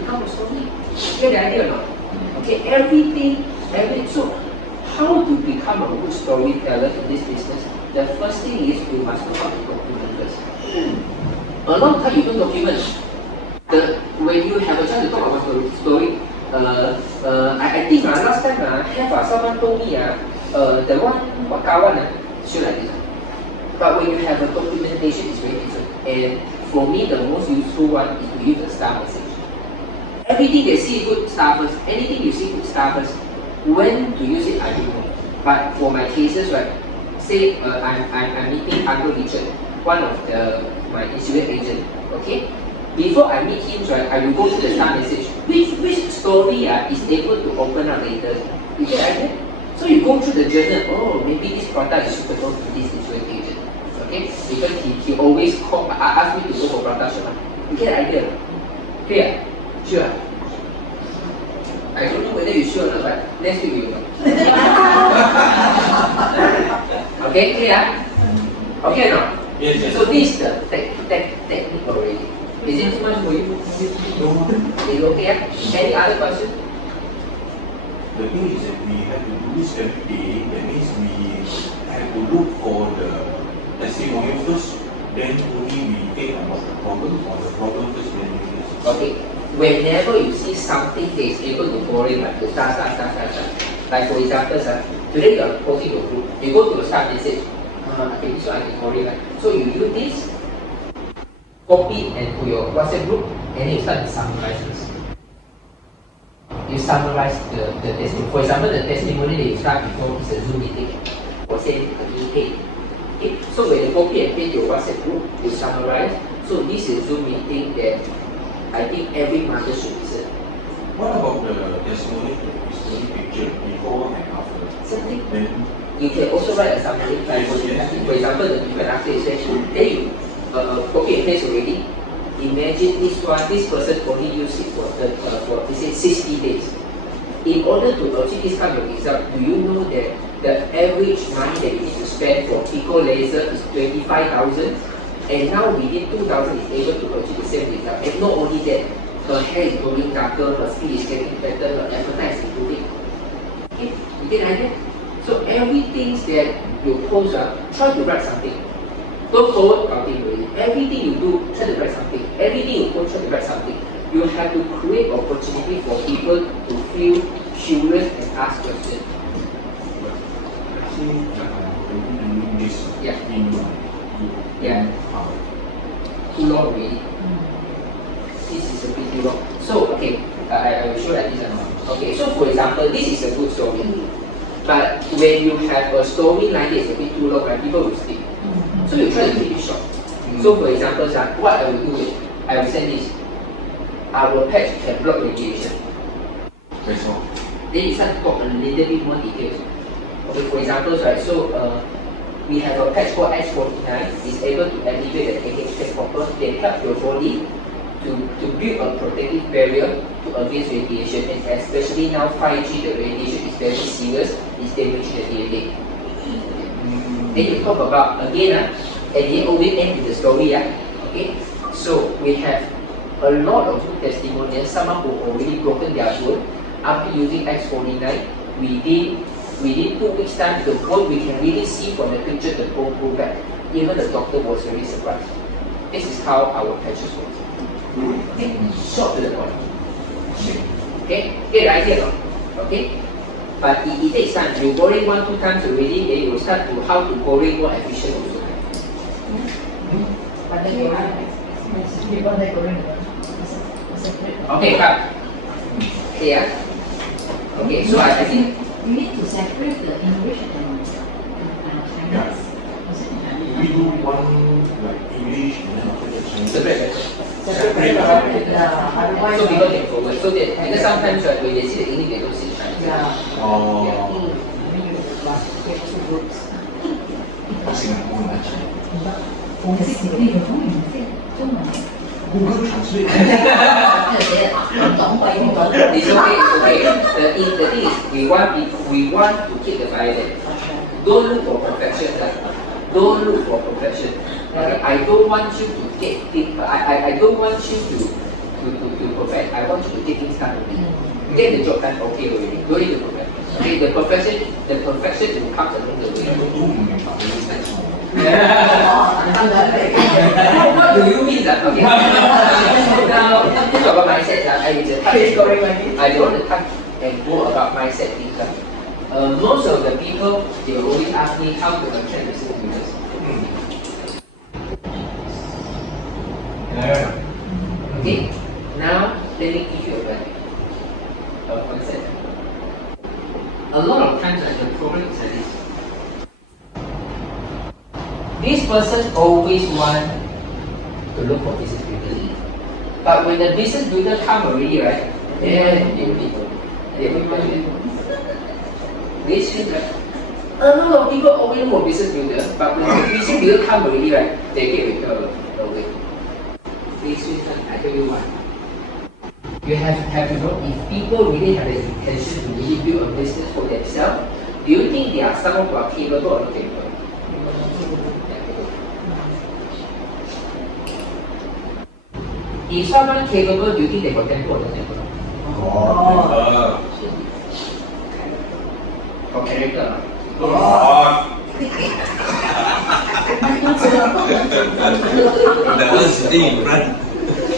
become a story. Get the idea or not? Okay, so how to become a good storyteller in this business? The first thing is you must know how to document first. A lot of time you don't document. When you have a chance to talk about story, I think last time someone told me the one Kawan should like this. But when you have a documentation, it's very different. And for me, the most useful one is to use the star message. Everything they see good star first. Anything you see good star first. When to use it, I don't know. But for my cases, right? Say I'm meeting Uncle Richard, one of my insurance agent. Okay. Before I meet him, right, I will go through the star message. Which story is able to open up later? You get the idea? So you go through the journal. Oh, maybe this product is suitable to this insurance agent. Okay? Because he always ask me to go for prata shop. You get the idea? Clear? Sure? I don't know whether you're sure or not, but next week you know. Okay, clear? Okay or not? Yes. So this is the technique already. Is it too much for you? No. Is it okay? Any other question? The thing is that we have to do this every day. That means we have to look for the testimonial first, then only we think about the problem, or the problem first, then we do this. Okay. Whenever you see something that is able to correlate like the start. Like for example, today you are posting your group, you go to the start message. Okay, this one I can correlate. So you use this, copy and to your WhatsApp group, and then you start to summarize this. You summarize the testimony. For example, the testimony that you start before is a Zoom meeting or say a meeting. Okay. So when you copy and paste your WhatsApp group, you summarize. So this is Zoom meeting that I think every mother should listen. What about the testimony picture before and after? Same thing. Then You can also write a summary. Like for example, the before and after you say, then you copy and paste already. Imagine this person only used it for they say 60 days. In order to achieve this kind of result, do you know that the average money that you need to spend for pico laser is 25,000? And now within 2,000 is able to achieve the same result. And not only that, her hair is growing darker, her skin is getting better, her appetite is improving. Okay, you get an idea? So everything that you post, try to write something. Don't forward counting really. Everything you do, try to write something. Everything you post, try to write something. You have to create opportunity for people to feel curious and ask questions. Yeah. Too long already. This is a bit too long. So, okay, I will show like this. Okay, so for for example, this is a good story. But when you have a story like this, a bit too long, right, people will skip. So you try to keep it short. So for example, what I will do is, I will send this. Our patch can block radiation. That's all. Then you start to talk a little bit more details. Okay, for example, right, so we have a patch called H49. It's able to activate the AKH copper, can help your body to build a protective barrier to against radiation, and especially now 5G, the radiation is very serious, it's damaging the DNA. Then you talk about, again, at the end, always end with the story, okay? So we have a lot of good testimonials, someone who already broken their bone, after using X49, within 2 weeks time, the bone, we can really see from the picture, the bone grew back. Even the doctor was very surprised. This is how our patches work. Okay, short to the point. Okay, get the idea now. Okay, but it takes time. You boring 1-2 times already, then you will start to how to boring more efficient also. But then people they going Okay, come. Here. Okay, so I think you need to separate the English and Chinese. We do one like English and then after that Chinese. separate. Separate otherwise. So people can forward. So that because sometimes right, when they see the English, they don't see the Chinese. Yeah. Oh. I mean you must get 2 groups. Singapore much. 我是鼓励有中文线，中文。 Google Translate. 懂鬼唔懂。 It's okay, it's okay. The thing is, we want to keep the fire there. Don't look for perfection. Don't look for perfection. Okay? I don't want you to get things. I don't want you to perfect. I want you to get things done already. Get the job done okay already. Don't need to perfect. Okay, the perfection will come along the way. What do you mean that? Okay. Now, talk about mindset. I want to touch and go about mindset things. Most of the people, they always ask me how to attract the students. Okay. Now, let me give you a concept. A lot of times, the problem is like this. This person always want to look for business builder. But when the business builder come already, right, then they will be this is right. A lot of people always look for business builder, but when the business builder come already, right, they get away. This is I tell you why. You have to know if people really have the intention to really build a business for themselves, do you think there are someone who are capable or not capable? If someone capable, do you think they got temper or not temper? Got character. That was sitting in front.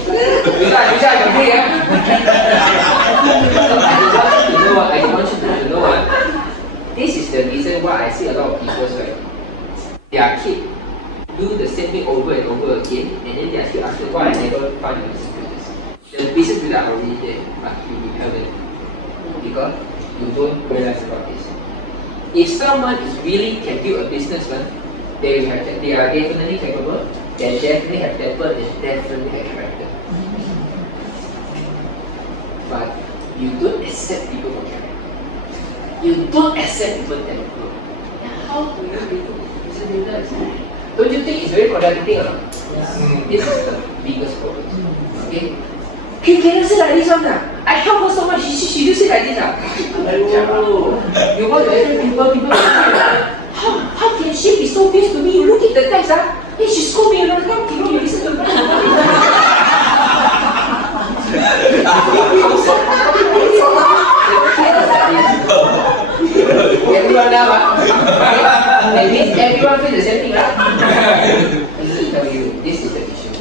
You don't want you to know what? This is the reason why I see a lot of people like their kid do the same thing over and over again, and then they are still asking why I never find the business builders. The business builders are already there, but you repel them because you don't realize about this. If someone is really can build a business, they are definitely capable, they definitely have temper, they definitely have character. But you don't accept people for character. You don't accept people temper. How do you be a business builder? Don't you think it's very contradicting or not? Yeah. This is the biggest problem. Okay? He cannot say like this one. I help her so much, she do say like this. Oh, you want to educate people how can she be so fierce to me? You look at the guys, hey, she scold me, you listen to her. Everyone now, that means everyone feels the same thing, right? I need to tell you, this is the issue.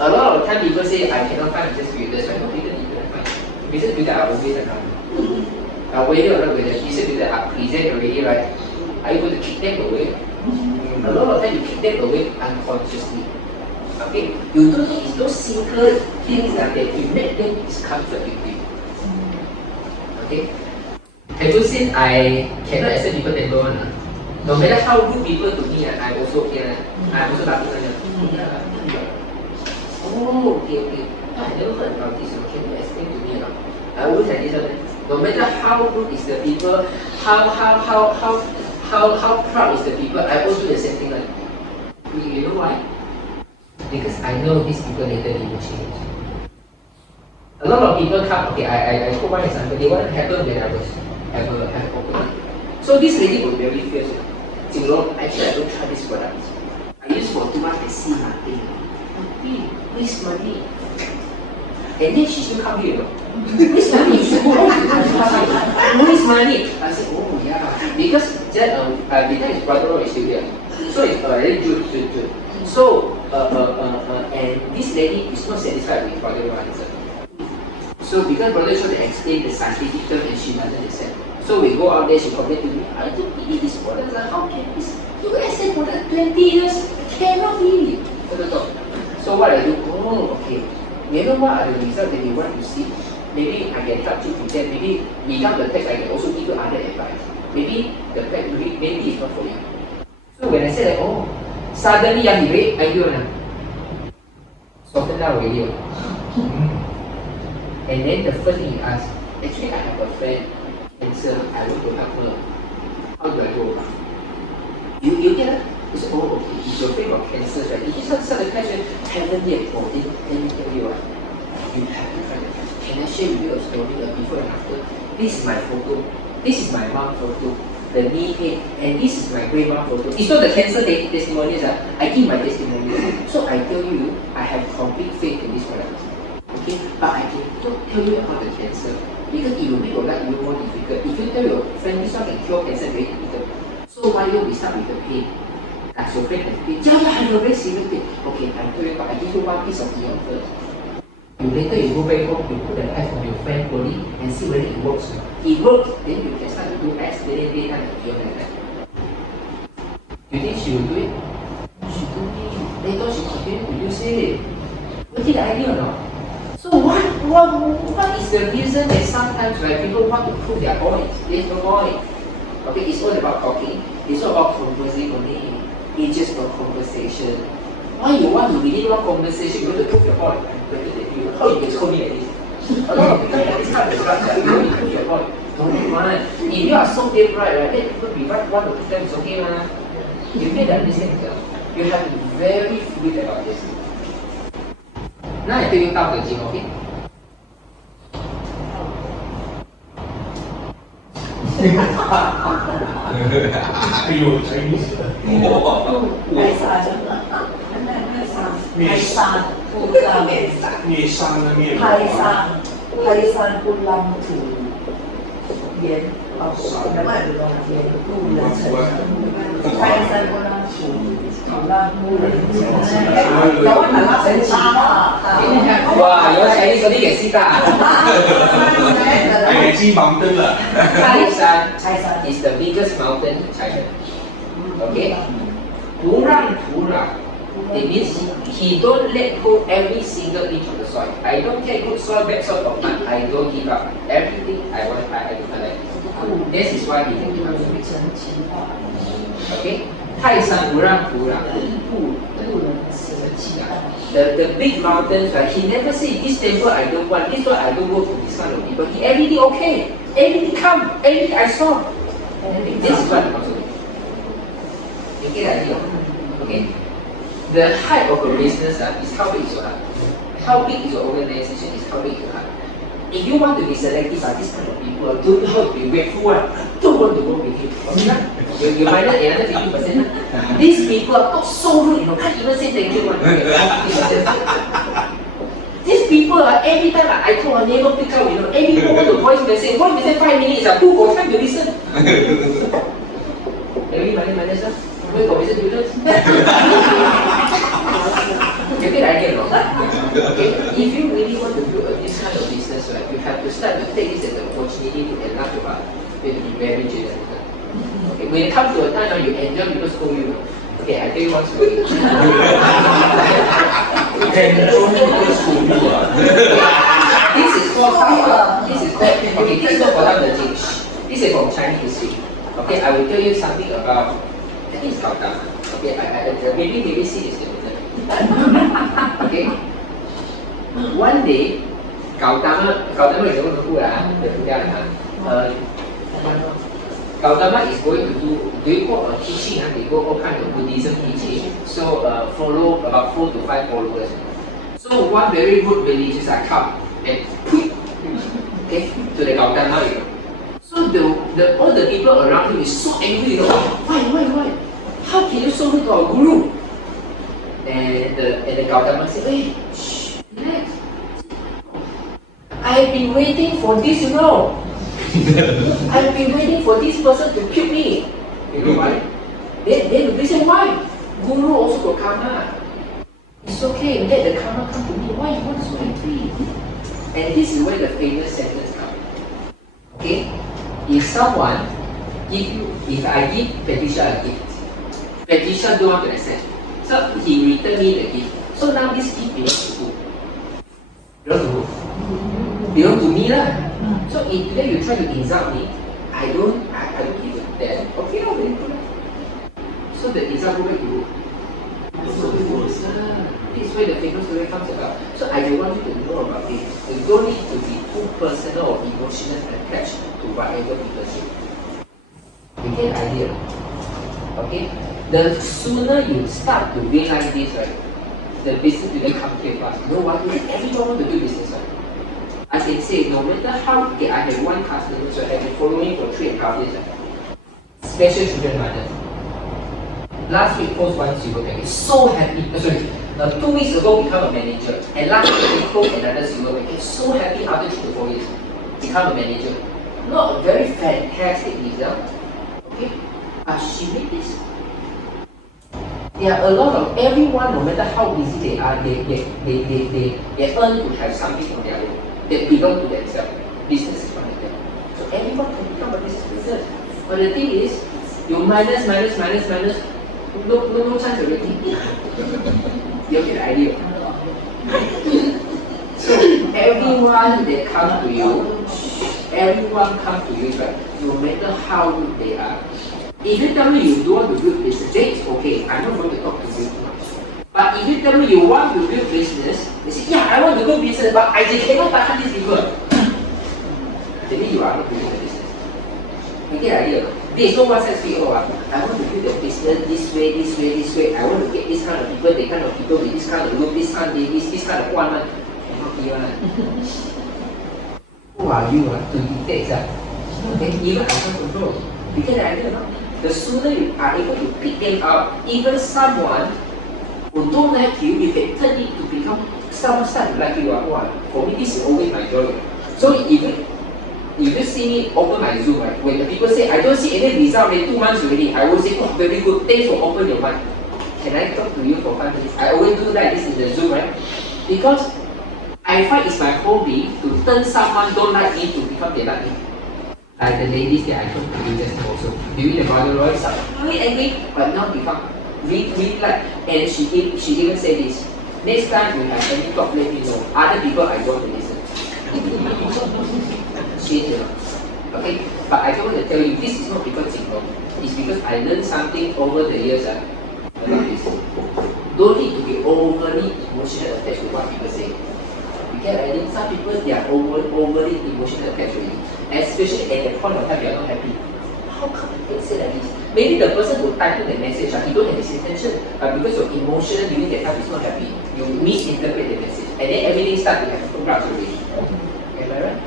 A lot of time people say, I cannot find business builders, right? No, people need to find. Business builders are always around. Now, whether or not when the business builders are present already, right? Are you going to kick them away? A lot of time you kick them away unconsciously. Okay? You don't think it's those simple things that you make them discomfort with you. Okay. Ever since I cannot accept people that don't want. No matter how good people to me, I also okay. I also laughing at them. Oh, okay. I never heard about this. Can you explain to me? I always had this. No matter how good is the people, how proud is the people, I always do the same thing. Like, you know why? Because I know these people later they will change. A lot of people come. Okay, I quote one example. They want to happen when I was have a problem. So this lady was very fierce. Jinlong, actually I don't try this product. I use for 2 months. I see nothing. Waste money. And then she still come here. Waste money. Waste money. I said, oh yeah, because that Bina is brother is still there. So it's very good. So and this lady is not satisfied with brother answer. So because brother should explain the scientific term and she doesn't accept. So we go out there, she complained to me, I don't believe this product. How can this? You accept for 20 years, cannot be. So what I do? Oh, okay. You know what are the results that you want to see? Maybe I can help you with that. Maybe without the text, I can also give you other advice. Maybe the text, maybe it's not for you. So when I say that, oh, suddenly you very angry. Soften down already. And then the first thing he asked, actually I have a friend, cancer, I want to help her. How do I go? You get it? He said, oh, okay, if you're afraid of cancer, right? If you start the question, haven't yet, oh, then let me tell you what. You have to try that. Can I share with you a story before and after? This is my photo. This is my mom photo. The knee pain, and this is my grandma photo. It's not the cancer testimonials. I give my testimonials. So I tell you, I have complete faith in this product. Okay, but I can tell you about the cancer because it will make your life even more difficult. If you tell your friend this one can cure cancer, very difficult. So why don't we start with the pain? As your friend has pain, yeah, I have a very serious pain. Okay, I tell you, but I give you one piece of ear first. You later you go back home, you put the test on your friend body and see whether it works. It works, then you can start to do accelerated data and ear like that. You think she will do it? She told me. Later she continued to use it. You get the idea or not? So what is the reason that sometimes like people want to prove their point? There's no point. Okay, it's all about talking. It's all about conversing only. It's just no conversation. Why you want to really want conversation? You want to prove your point. How you can call me at this? A lot of people have this kind of structure. You want to prove your point. Don't want. If you are so damn right, then people be right. One of them is okay, man. You made that mistake. You have to be very fluid about this. Now I tell you how to gym, okay? Chinese. 泰山布浪面山的面。泰山布浪土盐哦，另外一个盐路人城，泰山布浪土浪路人城，有我大家成差啦。哇，有Chinese嗰啲嘅師大。係知盲燈啦。泰山 is the biggest mountain in China. Okay. 土壤 it means he don't let go every single inch of the soil. I don't care good soil, bad soil, or not. I don't give up. Everything I want, I do my life. This is why he can become so big. Okay? 泰山不让土壤。The big mountains, right? He never say this temple I don't want, this one I don't go to this kind of people. He everything okay, everything come, everything I saw. This is what I'm saying. You get the idea? Okay? The height of a business is how big is your heart. How big is your organization is how big is your heart. If you want to be selective by this kind of people, don't want to be grateful, don't want to work with you. You minus another 50%. These people are not so rude, can't even say thank you. These people every time I told her never pick up, every moment the voice message, one message 5 minutes, who got time to listen? Every minus, who got listen to this? You get the idea, no? Okay. If you really want to do this kind of business, right, you have to start to take this as an opportunity to enlarge your heart. You have to be very generous. Okay. When it comes to a time when you enjoy people scold you, okay, I tell you one story. This is called power. This is called, okay, this is not for them the English. This is from Chinese history. Okay, I will tell you something about, I think it's Gautama. Okay, maybe see this. Okay. One day, Gautama is the one who the Buddha. Gautama is going to do a teaching, they go all kind of Buddhism teaching. So follow about 4 to 5 followers. So one very good religious come and put, okay, to the Gautama. So all the people around him is so angry. Why? How can you show me to our guru? And the Gautama said, hey, shh, relax. I've been waiting for this, you know. I've been waiting for this person to kill me. You know why? They say, why? Guru also got karma. It's okay, let the karma come to me. Why you want so angry? And this is where the famous sentence comes. Okay? If I give Patricia a gift, Patricia don't want to accept. So he returned me the gift. So now this gift belongs to who? Belongs to who? Belongs to me lah. So if today you try to insult me, I don't give it then. Okay, no, very good. So the insult go back to who? This is where the famous story comes about. So I don't want you to know about it. You don't need to be too personal or emotional attached to whatever people say. You get the idea? Okay? The sooner you start to realize this, right, the business will come here fast. You know what? Everyone wants to do business, right? I can say, no matter how, okay, I have one customer, so I have been following for 3.5 years. Special children mother. Last week, post one silver package. So happy. 2 weeks ago, become a manager. And last week, they closed another silver package. So happy after 3 to 4 years. Become a manager. Not a very fantastic result. Okay? But she made this. There are a lot of everyone, no matter how busy they are, they earn to have something on their own. They belong to themselves. Business is one of them. So everyone can become a business person. But the thing is, you minus, no chance already. You get the idea. So everyone that comes to you, right? No matter how good they are. If you tell me you don't want to build business, then it's okay. I'm not going to talk to you too much. But if you tell me you want to build business, they say, yeah, I want to go business, but I just cannot tahan these people. That means you are not building the business. You get the idea? There is no one size fits all. I want to build the business this way. I want to get this kind of people, that kind of people with this kind of look, this kind of one. Cannot be one. Who are you to dictate that? Okay, even I can't control. You get the idea, no? The sooner you are able to pick them up, even someone who don't like you can turn it to become someone like you are. For me, this is always my joy. So if you see me open my Zoom, right, when the people say, I don't see any result in 2 months already, I will say, oh, very good, thanks for opening your mind. Can I talk to you for 5 minutes? I always do like this in the Zoom, right? Because I find it's my hobby to turn someone don't like me to become they like me. Like the ladies that I talked to you just also. During the brother Roy, really angry, but now become really like. And she even said this. Next time you have any talk, let me know. Other people I don't want to listen. She, okay? But I don't want to tell you, this is not because Jinlong. It's because I learned something over the years about this. Don't need to be overly emotional attached to what people say. You get it? Some people, they are overly emotional attached to you. Especially at the point of time you are not happy. How come you can say like this? Maybe the person who typed the message, he don't have this intention, but because you're emotional during that time, he's not happy. You misinterpret the message, and then everything starts to have a grudge already. Am I right?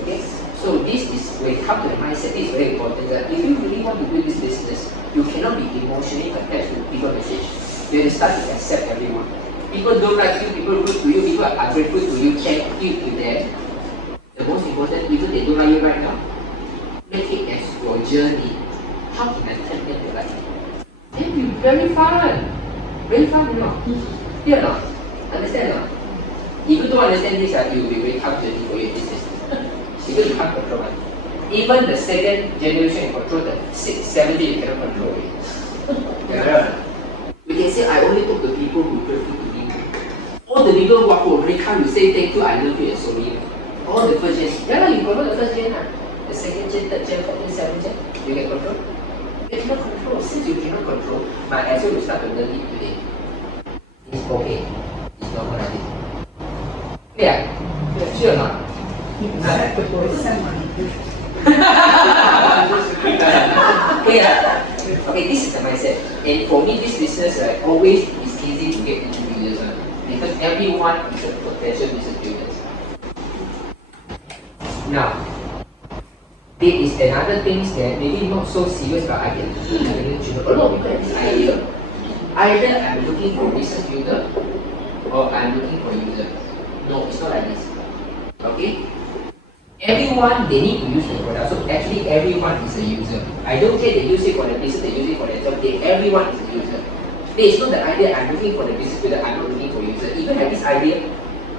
Okay. So this is where it comes to the mindset. This is very important. That if you really want to do this business, you cannot be emotionally attached to people's message. You have to start to accept everyone. People don't like you. People rude to you. People are ungrateful to you. Can't give to them. The most important, people they don't like you right now, make it as your journey. How can I turn them to like you? It will be very fun. Very fun, you know. Yeah, no? Understand, no? If you don't understand this, it will be very tough journey for your business. Because you can't control it. Even the second generation you control, the 6th, 7th, you cannot control it. Yeah. We can say, I only talk to people who are grateful to me. All the people who already come to say thank you, I love you, and sorry. All the first gen. Yeah, you control the first gen. The second gen, third gen, fourth gen, seventh gen. You can control. You cannot control. Since you cannot control, my answer will start to learn it today. It's okay. It's not what I did. Clear? Sure or not? Clear? Okay, this is the mindset. And for me, this business, right, always is easy to get into users. Because everyone is a potential business builder. Now, there is another thing that maybe not so serious, but I can do. A lot of people have this idea. Either I'm looking for business builder or I'm looking for user. No, it's not like this. Okay? Everyone, they need to use the product. So actually everyone is a user. I don't care they use it for the business, they use it for themselves. Everyone is a user. There is not the idea I'm looking for the business builder, I'm not looking for user. Even have this idea,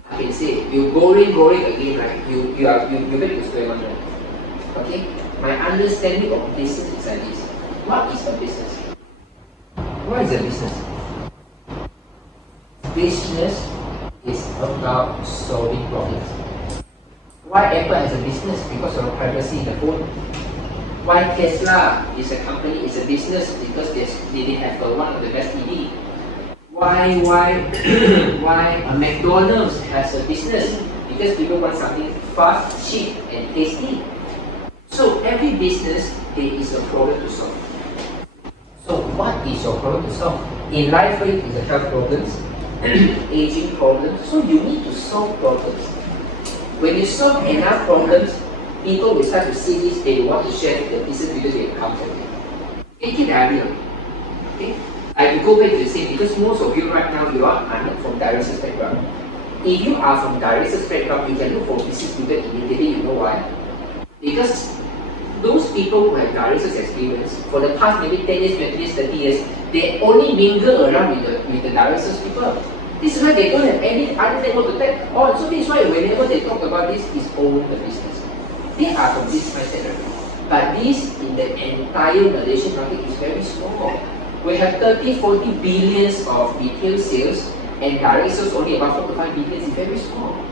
I can say, you going again, right? You back to square one. Okay? My understanding of business is like this. What is a business? What is a business? Business is about solving problems. Why Apple has a business? Because of privacy in the phone. Why Tesla is a company, is a business? Because they have one of the best EV. Why McDonald's has a business? Because people want something fast, cheap, and tasty. So every business, there is a problem to solve. So what is your problem to solve? In life, it is a health problems, aging problems. So you need to solve problems. When you solve enough problems, people will start to see this, they want to share the business because they come from it. Make it idea. Okay? I will go back to the same because most of you right now, you are not from director's background. If you are from director's background, you can look for business builder immediately. You know why? Because those people who have director's experience, for the past maybe 10 years, 20 years, 30 years, they only mingle around with the director's people. This is why they don't have any other thing to take on. So this is why whenever they talk about this, is own the business. They are from this mindset. But this in the entire Malaysian market is very small. We have 30, 40 billions of retail sales and direct sales only about 4 to 5 billion. It's very small.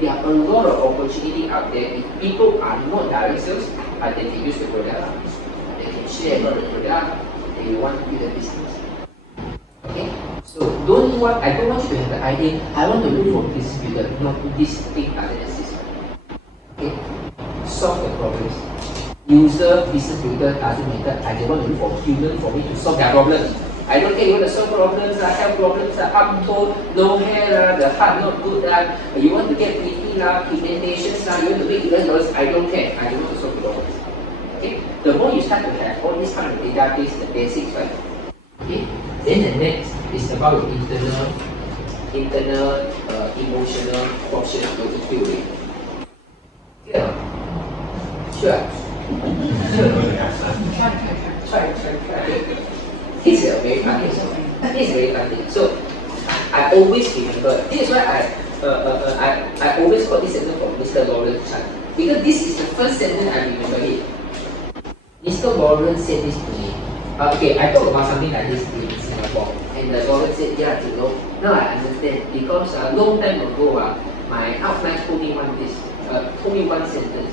There are a lot of opportunity out there. If people are not direct sales, they can use the product. They can share about the product. They want to build a business. Okay? So I don't want you to have the idea, I want to look for this builder, not this big analysis. Okay? Solve the problems. User, business builder doesn't matter. I just want to look for human for me to solve their problems. I don't care you want to solve problems, health problems, uptone, no hair, the heart not good, you want to get pretty, pigmentations, you want to make $11, I don't care. I don't want to solve the problems. Okay? The more you start to have all this kind of database, the basics, right? Okay? Then the next is about your internal, emotional portion of your EQ. Yeah. Sure. Try. This is a very fun thing. This is very fun thing. So I always remember. This is why I always got this sentence from Mr. Lawrence Chan, because this is the first sentence I remember it. Mr. Lawrence said this to me. Okay, I talk about something like this in Singapore, and the Lawrence said, "Yeah, Jinlong. Now I understand because a long time ago, my outline told me one sentence.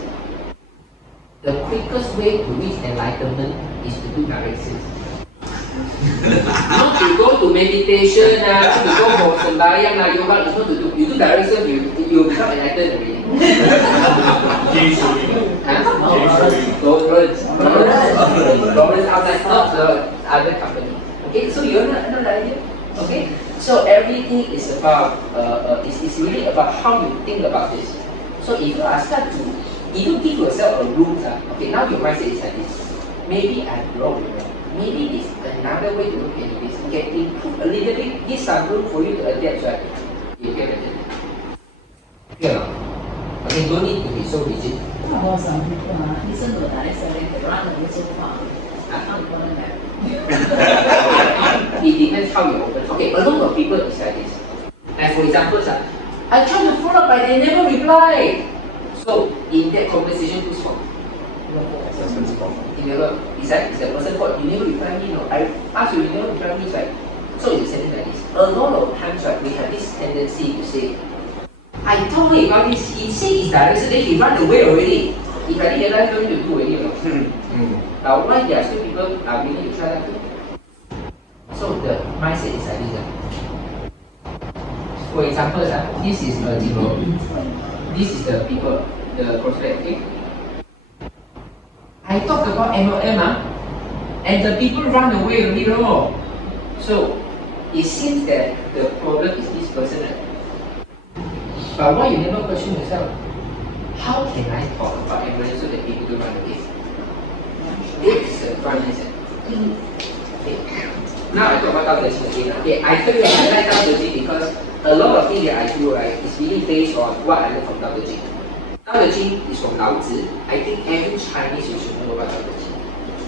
The quickest way to reach enlightenment is to do direct sales. Not to go to meditation, not to go for sembahyang, yoga. It's not to do. You do direct sales, you become enlightened already." Lawrence outside, not the other company. Okay, so you know the idea. Okay, so everything is about it's really about how you think about this. So if you start to, if you give yourself a rule, okay, now your mindset is like this. Maybe I'm wrong. Maybe it's another way to look at this. You can improve a little bit. Give some room for you to adapt, right? You get it. Yeah. Okay, don't need to be so rigid. Listen to the direct selling, they run away so far. How important that? It depends how you open. Okay, a lot of people is like this. And for example, I try to follow up, but they never reply. So in that conversation, who's fault? You never. It's the person fault. You never reply me. No, I ask you. You never reply me. Right? So it's something like this. A lot of times, right, we have this tendency to say, I told him about this. He said he's director, then he run away already. If I didn't realize, don't need to do already. Now, why there are still people are willing to try that too? So the mindset is like this. For example, this is a Jinlong. This is the people, the prospect. Okay? I talked about MLM, and the people run away already. So it seems that the problem is this person. But why you never question yourself? How can I talk about MLM so that people don't run away? It's the prime mindset. Okay. Now I talk about Tao Te Ching again. Okay, I tell you I like Tao Te Ching because a lot of things that I do, right, is really based on what I learned from Tao Te Ching. Tao Te Ching is from Lao Tzu. I think every Chinese you should know about Tao Te Ching.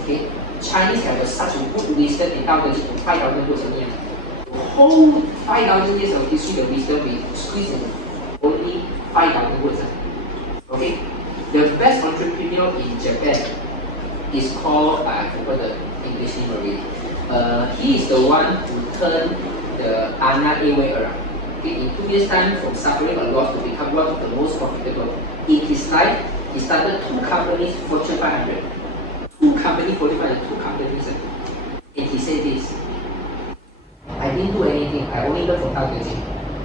Okay, Chinese have such a good wisdom in Tao Te Ching for 5,000 years. The whole 5,000 years of history, the wisdom we squeeze in only 5,000 words. Okay, the best entrepreneur in Japan is called, I forgot the English name already. He is the one who turned the Ana way around. Okay, in 2 years' time, from suffering a loss to become one of the most profitable. In his life, he started 2 companies, Fortune 500. 2 companies, Fortune 500, 2 companies. And he said this, I didn't do anything, I only learned from Tao Te Ching.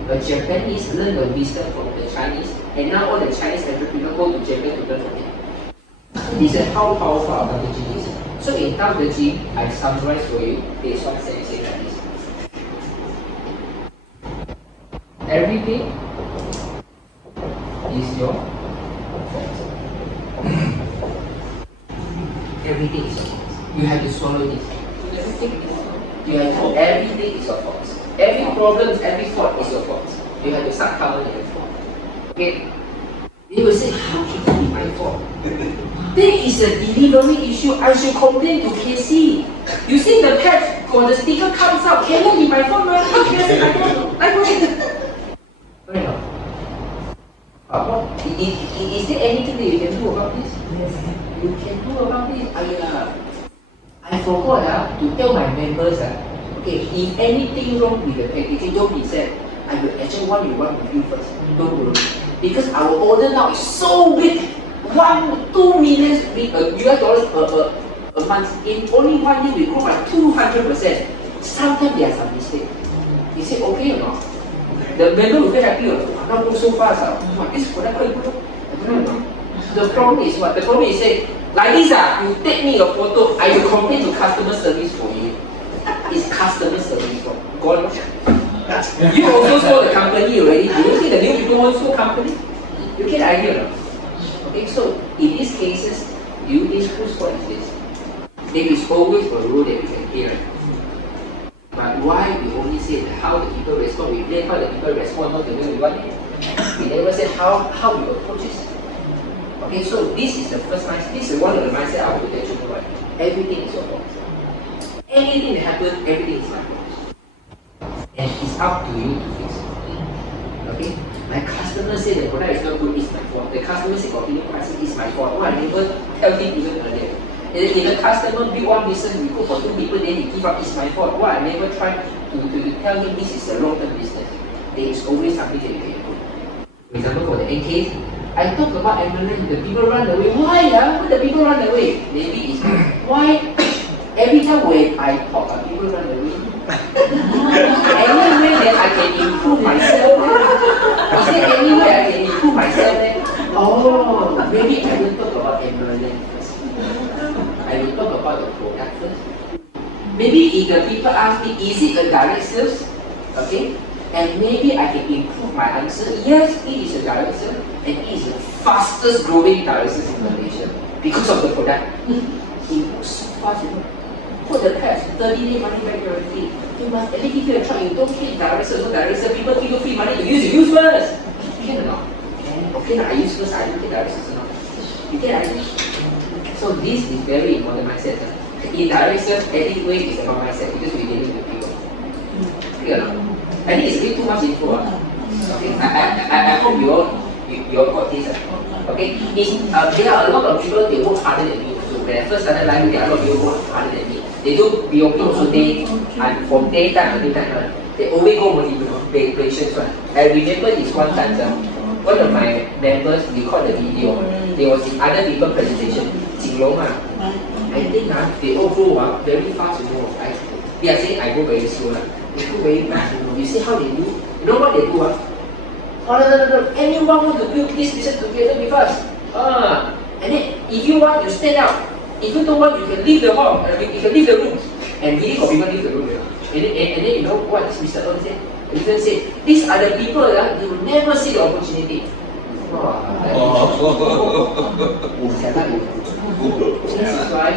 The Japanese learn the wisdom from the Chinese, and now all the Chinese entrepreneurs go to Japan to learn from him. This is how powerful our Tao Te Ching is. So in Tao Te Ching, I summarize for you based on saying like this. Everything is your fault. Everything is your fault. You have to swallow this. Everything is your fault. Every problem, every fault is your fault. You have to start covering your fault. Okay? They will say, how can that be my fault? There is a delivery issue. I should complain to KC. You see the patch or the sticker comes out. Can that be my fault, man? How can I say my fault? I don't. Right now. Is there anything that you can do about this? Yes. You can do about this. I forgot to tell my members. Okay, if anything wrong with the packaging, don't be sad. I will actually want with you first. Don't worry. Because our order now is so big. 2 million US dollars a month. In only 1 year, we grow by 200%. Sometimes there are some mistakes. You say, okay or not? The member will feel happy. Not go so fast. This product quite good. The problem is what? The problem is say, like this, you take me a photo, I will complain to customer service for you. It's customer service for God. You also saw the company already. Do you see the new people also company? You get the idea, no? Okay, so in these cases, you think whose fault is this? There is always a rule that we can hear. But why we only say how the people respond? We blame how the people respond, not the way we want it. We never say how we approach this. Okay, so this is the first mindset. This is one of the mindset I will let you know. Everything is your fault. Anything that happens, everything is my fault. And it's up to you to fix it. Okay? My customer say the product is not good, it's my fault. The customer say opinion pricing is my fault. I never tell him even earlier. And if the customer build one business, we go for 2 people, then he give up, it's my fault. Why I never try to tell him this is a long-term business. There is always something that you can do. For example, for the end case, I talk about MLM, the people run away. Why? Why the people run away? Maybe it's why every time when I talk, people run away. Any way that I can improve myself? Is there any way I can improve myself? Oh, maybe I will talk about MLM first. I will talk about the product first. Maybe if the people ask me, is it a direct sales? Okay, and maybe I can improve my answer. Yes, it is a direct sales, and it is the fastest growing direct sales in Malaysia because of the product. It moves so fast, you know. For the past 30-day money back guarantee, you must at least give it a try. You don't get direct sales, no direct sales. People give you free money to use first. Can or not? Okay, now I use first. I don't get direct sales or not. You get it? So this is very important mindset. In direct sales, anyway is about mindset because we dealing with people. Okay or not? I think it's a bit too much info. Okay, I hope you all got this. Okay, there are a lot of people they work harder than me. So when I first started life, there are a lot of people work harder than me. They do BOP also day and from daytime to daytime. They always go motivations one. I remember this one time. one of my members record the video. There was the other people presentation. Jinlong I think they all go very fast, you know. They are saying I go very slow. They go very fast, you know. You see how they do? You know what they do? Oh no. Anyone want to build this business together with us? And then if you want, you stand up. If you don't want, you can leave the hall. You can leave the room. And really got people leave the room. And then you know what this Mr. Earl said? He said, these are the people they will never see the opportunity. This is why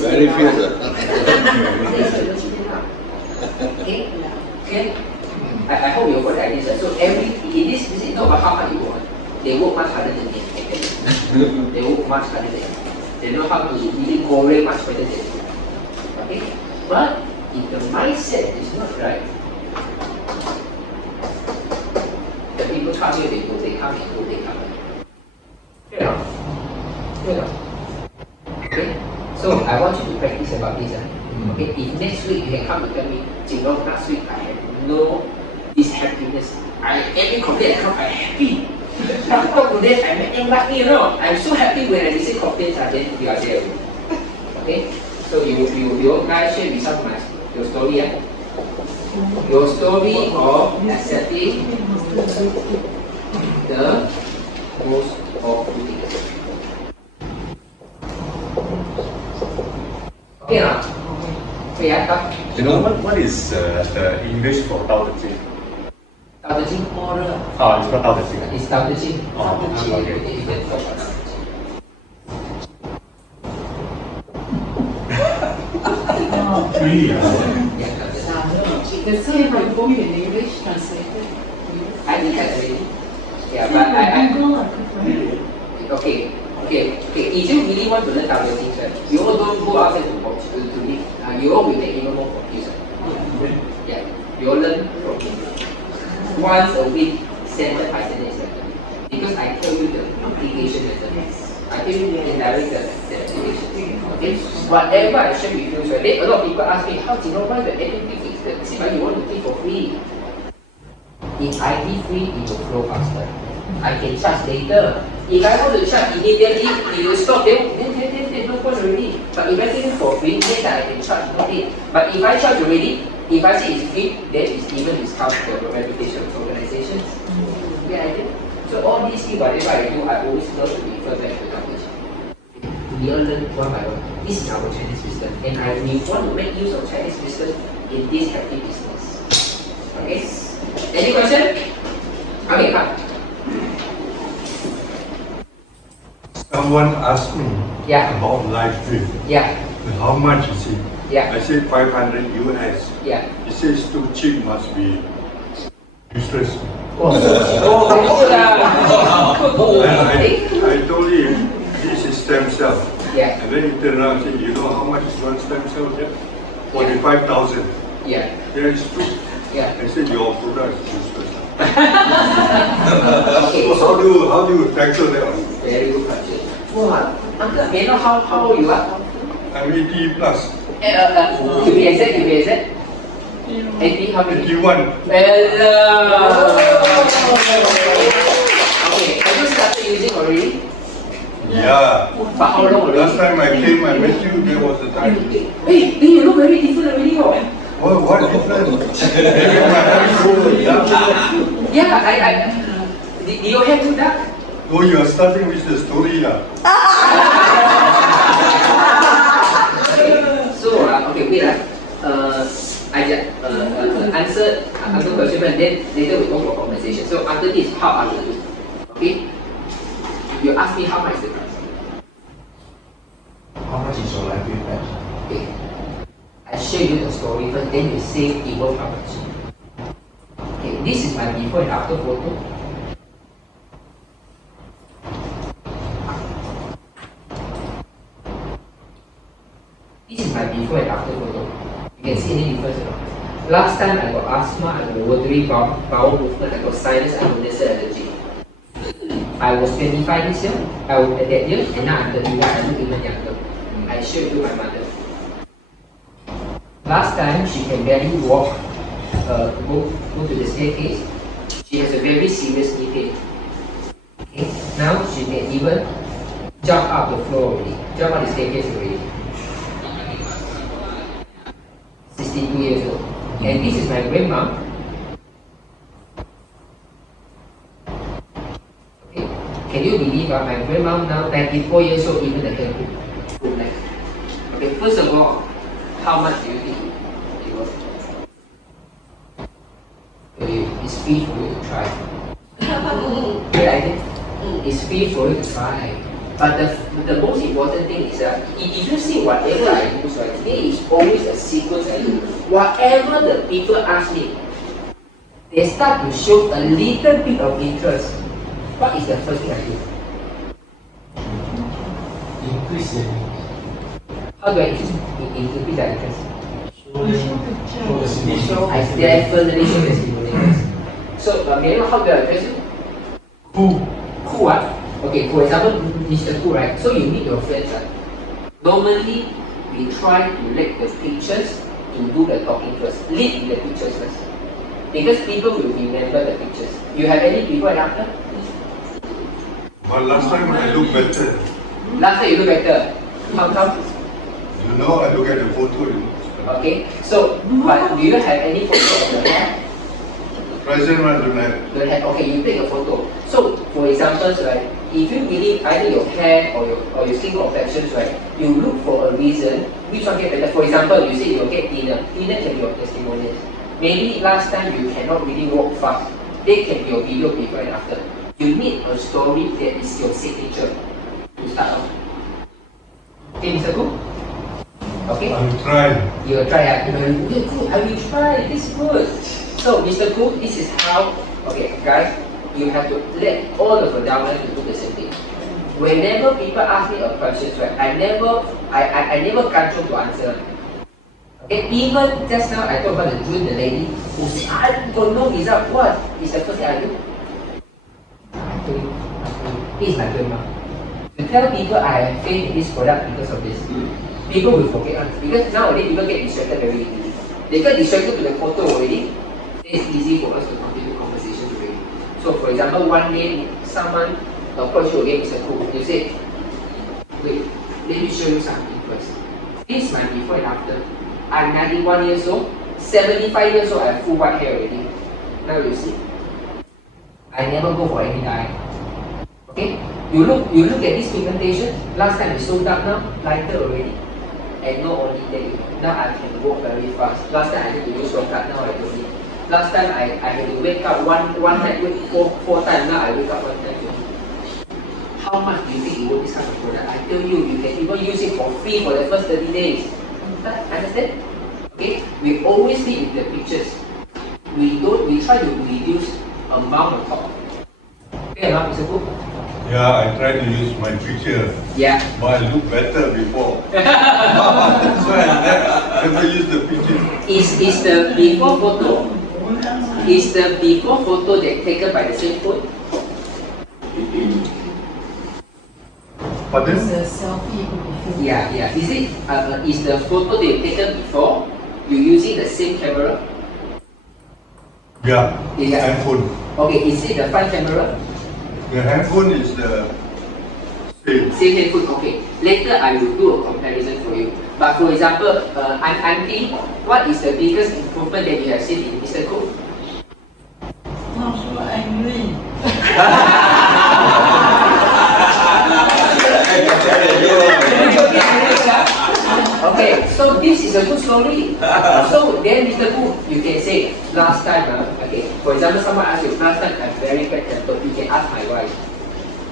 Very fierce. Okay. I hope you got the idea. So in this business, it's not about how hard you work. They work much harder than me. They work much harder than me. They know how to really correlate much better than you. Okay? But if the mindset is not right, the people trust you, they go, they come, they go, they come. Okay? So I want you to practice about this. Okay? If next week you can come and tell me, Jinlong, last week I had no this happiness. Every complaint I come, I'm happy. After today, I'm lucky, you know. I'm so happy when I receive complaints, then you are there. Okay? So you guys share with some of your story. Your story of accepting the most of things. Okay now? Okay, come. You know what is the English for 道德经? 道德经 moral. It's not 道德经. It's 道德经. Really? The same by book in English translated. I think that's it. Yeah, but I okay. If you really want to learn Tao Te Ching, you all don't go outside to live. You all will make even more confused. Yeah, you all learn from me. Once a week, sentence by sentence method. Because I tell you the application method. I tell you the direct the application. Okay? Whatever I share with you, so then a lot of people ask me, how do you know why the everything is the same? You want to give for free. If I give free, it will flow faster. I can charge later. If I want to charge immediately, it will stop. Then no point already. But if I give it for free, later I can charge more. But if I charge already, if I say it's free, then it's even discount for the reputation of organizations. Yeah, I think. So all these things, whatever I do, I always love to refer back to the language. We all learn one by one. This is our Chinese system, and we want to make use of Chinese system in this happy business. Okay? Any question? Okay, come. Someone asked me about live stream. Yeah. How much is it? Yeah. I said 500 US. Yeah. He says too cheap, must be useless. I told him this is stem cell. Yeah. And then he turned around and said, you know how much is one stem cell? Yeah. 45,000. Yeah. Yeah, it's true. Yeah. I said your product is useless. Okay. So how do you tackle that one? Very good question. Wow. Uncle, may I know how old you are? I'm 80 plus. To be exact. 80, how many? 81. Hello. Okay, have you started using already? Yeah. For how long already? Last time I came, I met you, there was the time. Hey, you look very different already. What difference? Yeah, did your hair too dark? Oh, you are starting with the story. So, okay, wait. I just answer the question, and then later we go for conversation. So after this, how after this? Okay? You ask me how much is the price? How much is your life plan? Okay. I show you the story first, then you say it worth how much. Okay, this is my before and after photo. This is my before and after photo. You can see any difference or not? Last time I got asthma, I got watery bowel movement, I got sinus, I got nasal allergy. I was 25 this year, I was at that year, and now I'm 31, I look even younger. I showed you my mother. Last time she can barely walk, go to the staircase. She has a very serious knee pain. Now she can even jump up the floor already, jump up the staircase already. 62 years old. And this is my grandma. Okay. Can you believe my grandma now 94 years old, even the hair full length. Okay, first of all, how much do you think it was? It's free for you to try. Okay, I think it's free for you to try. But the most important thing is that if you see whatever I do, right, there is always a sequence I do. Whatever the people ask me, they start to show a little bit of interest. What is the first thing I do? Increase it. How do I increase that interest? Show I definitely show the stimulus. So, how do I address you? Who? Who? Okay, for example, Mr. Who, right? So you meet your friends, right? Normally, we try to let the pictures to do the talking first. Lead the pictures first. Because people will remember the pictures. You have any before and after? But last time I look better. Last time you look better. How come? You know, I look at the photo. Okay, so, but do you have any photo of your hair? Present one don't have. Don't have. Okay, you take a photo. So, for example, right, if you believe either your hair or your skin complexions, right, you look for a reason which one get better. For example, you say you'll get thinner. Thinner can be your testimonials. Maybe last time you cannot really walk fast. They can be your video before and after. You need a story that is your signature to start off. Okay, Mr. Gu? Okay? I will try. You will try. Good. I will try. This is good. So, Mr. Gu, this is how. Okay, guys, you have to let all of the downline to do the same thing. Whenever people ask me a question, right, I never control to answer. Okay, even just now I talked about the June, the lady who said, I got no result. What is the first thing I do? This is my grandma. To tell people I have faith in this product because of this. People will forget us. Because nowadays people get distracted very easily. They get distracted to the photo already. It's easy for us to continue conversations already. So for example, one day someone approached you again, Mr. Gu. You say, wait, let me show you something first. This is my before and after. I'm 91 years old, 75 years old, I have full white hair already. Now you see. I never go for any dye. Okay? You look at this pigmentation. Last time it's so dark, now lighter already. And not only that, now I can walk very fast. Last time I had to use shortcut, now I don't need. Last time I had to wake up one night, wake four times, now I wake up one time. How much do you think you want this kind of product? I tell you, you can even use it for free for the first 30 days. Understand? Okay? We always lead with the pictures. We try to reduce amount on top. Okay, now Mr. Gu? Yeah, I try to use my picture. Yeah. But I look better before. That's why I never use the picture. Is the before photo? Is the before photo that taken by the same phone? Pardon? It's a selfie before. Yeah. Is it? Is the photo that you taken before? You using the same camera? Yeah. Yeah. Handphone. Okay. Is it the front camera? The handphone is the same. Same handphone. Okay. Later I will do a comparison for you. But for example, Auntie, what is the biggest improvement that you have seen in Mr. Gu? Not so angry. Okay, so this is a good story. So then Mr. Gu, you can say, last time, okay, for example, someone asks you, last time I'm very bad tempered, you can ask my wife.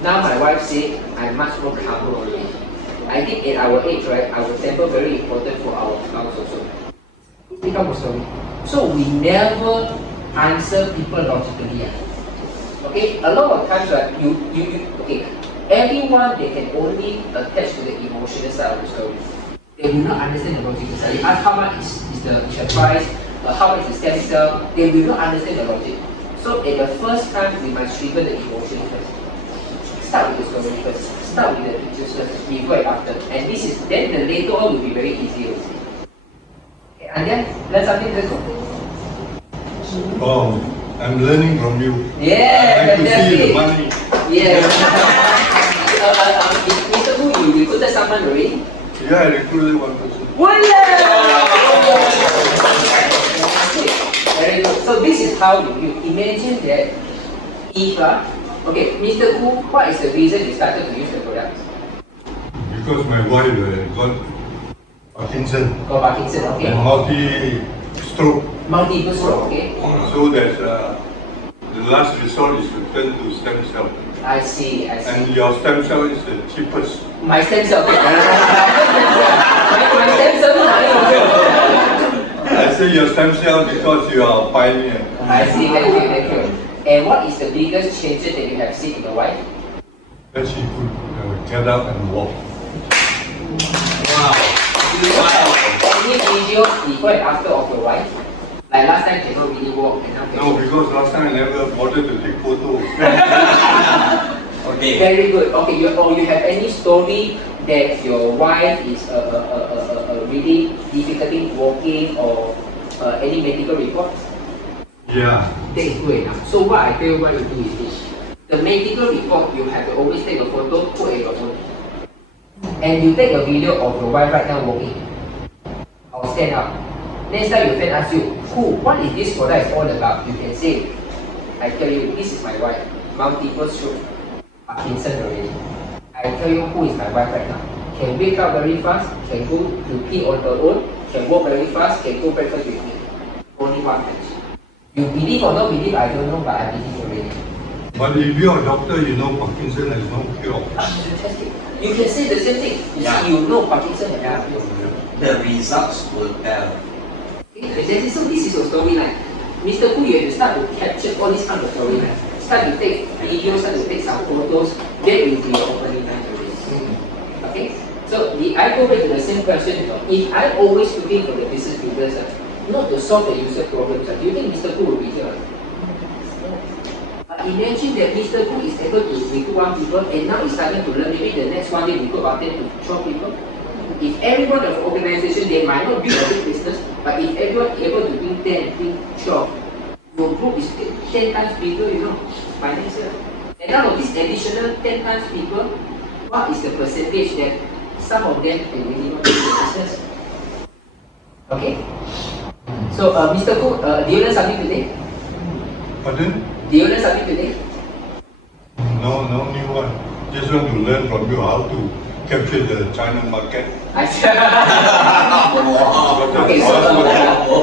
Now my wife say, I'm much more calmer already. I think at our age, right, our temper very important for our house also. It becomes a story. So we never answer people logically. Okay, a lot of times, right, okay, everyone, they can only attach to the emotional side of the story. They will not understand the logic. So you ask how much is the price, how much is the stem cell, they will not understand the logic. So at the first time, we must trigger the emotion first. Start with the story first. Start with the pictures first, before and after. And this is, then the later on will be very easy. Okay, and then, learn something to go. Oh, I'm learning from you. Yeah, I like to see the fantastic. money. Yeah. Mr. Wu, you recruited someone already? Yeah, I recruited one person. Very good. So this is how you imagine that if, okay, Mr. Wu, what is the reason you started to use the product? Because my wife got Parkinson. Got Parkinson, okay. And multi-stroke. Multiple stroke, okay. So that's the last resort is to turn to stem cell. I see. And your stem cell is the cheapest. My stem cell. my stem cell. I say your stem cell because you are a pioneer. I see, thank you. And what is the biggest changes that you have seen in your wife? That she could get up and walk. Wow. Do you have any videos before and after of your wife? Like last time cannot really walk and now No, because last time I never bothered to take photos. Okay. Very good. Okay, you have any story that your wife is really difficulty walking or any medical reports? Yeah. That is good enough. So what I tell you what you do is this. The medical report, you have to always take a photo, put in your phone. And you take a video of your wife right now walking. I'll stand up. Next time your friend asks you, what is this product all about? You can say, I tell you, this is my wife, multiple stroke, Parkinson already. I tell you who is my wife right now. Can wake up very fast, can go to pee on her own, can walk very fast, can go breakfast with me. Only one match. You believe or not believe, I don't know, but I believe already. But if you are a doctor, you know Parkinson has no cure. Fantastic. You can say the same thing. You see, you know Parkinson has no cure. The results will tell. Okay, so this is your storyline. Mr. Hu, you have to start to capture all these kind of storyline. Start to take videos, start to take some photos. That will be your opening line already. Okay? So I go back to the same question. If I'm always looking for the business leaders, not to solve the user problems, do you think Mr. Hu will be here? Imagine that Mr. Hu is able to recruit 1 people and now he's starting to learn. Maybe the next one day recruit about 10 to 12 people. If everyone of the organization, they might not build a big business, but if everyone is able to do 10, do 12, your group is 10 times bigger, by next year. And out of this additional 10 times people, what is the percentage that some of them can really not do business? Okay? So, Mr. Hu, do you learn something today? Pardon? Do you learn something today? No new one. Just want to learn from you how to capture the China market. Okay, so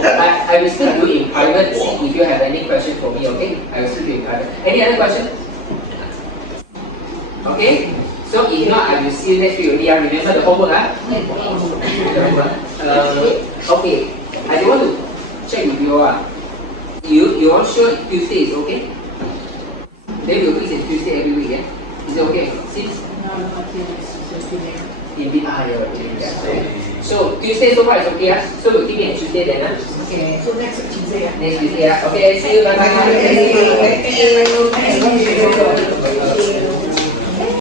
I will still do in private. See if you have any question for me, okay? I will still do in private. Any other question? Okay? So if not, I will see you next week only. Remember the homework, okay. I don't want to check with you. You are sure Tuesday is okay? Then we'll fix it Tuesday every week, yeah? Is it okay? Since so Tuesday so far is okay, so we'll keep it on Tuesday then. Okay, so next Tuesday. Next Tuesday, okay, see you, bye bye.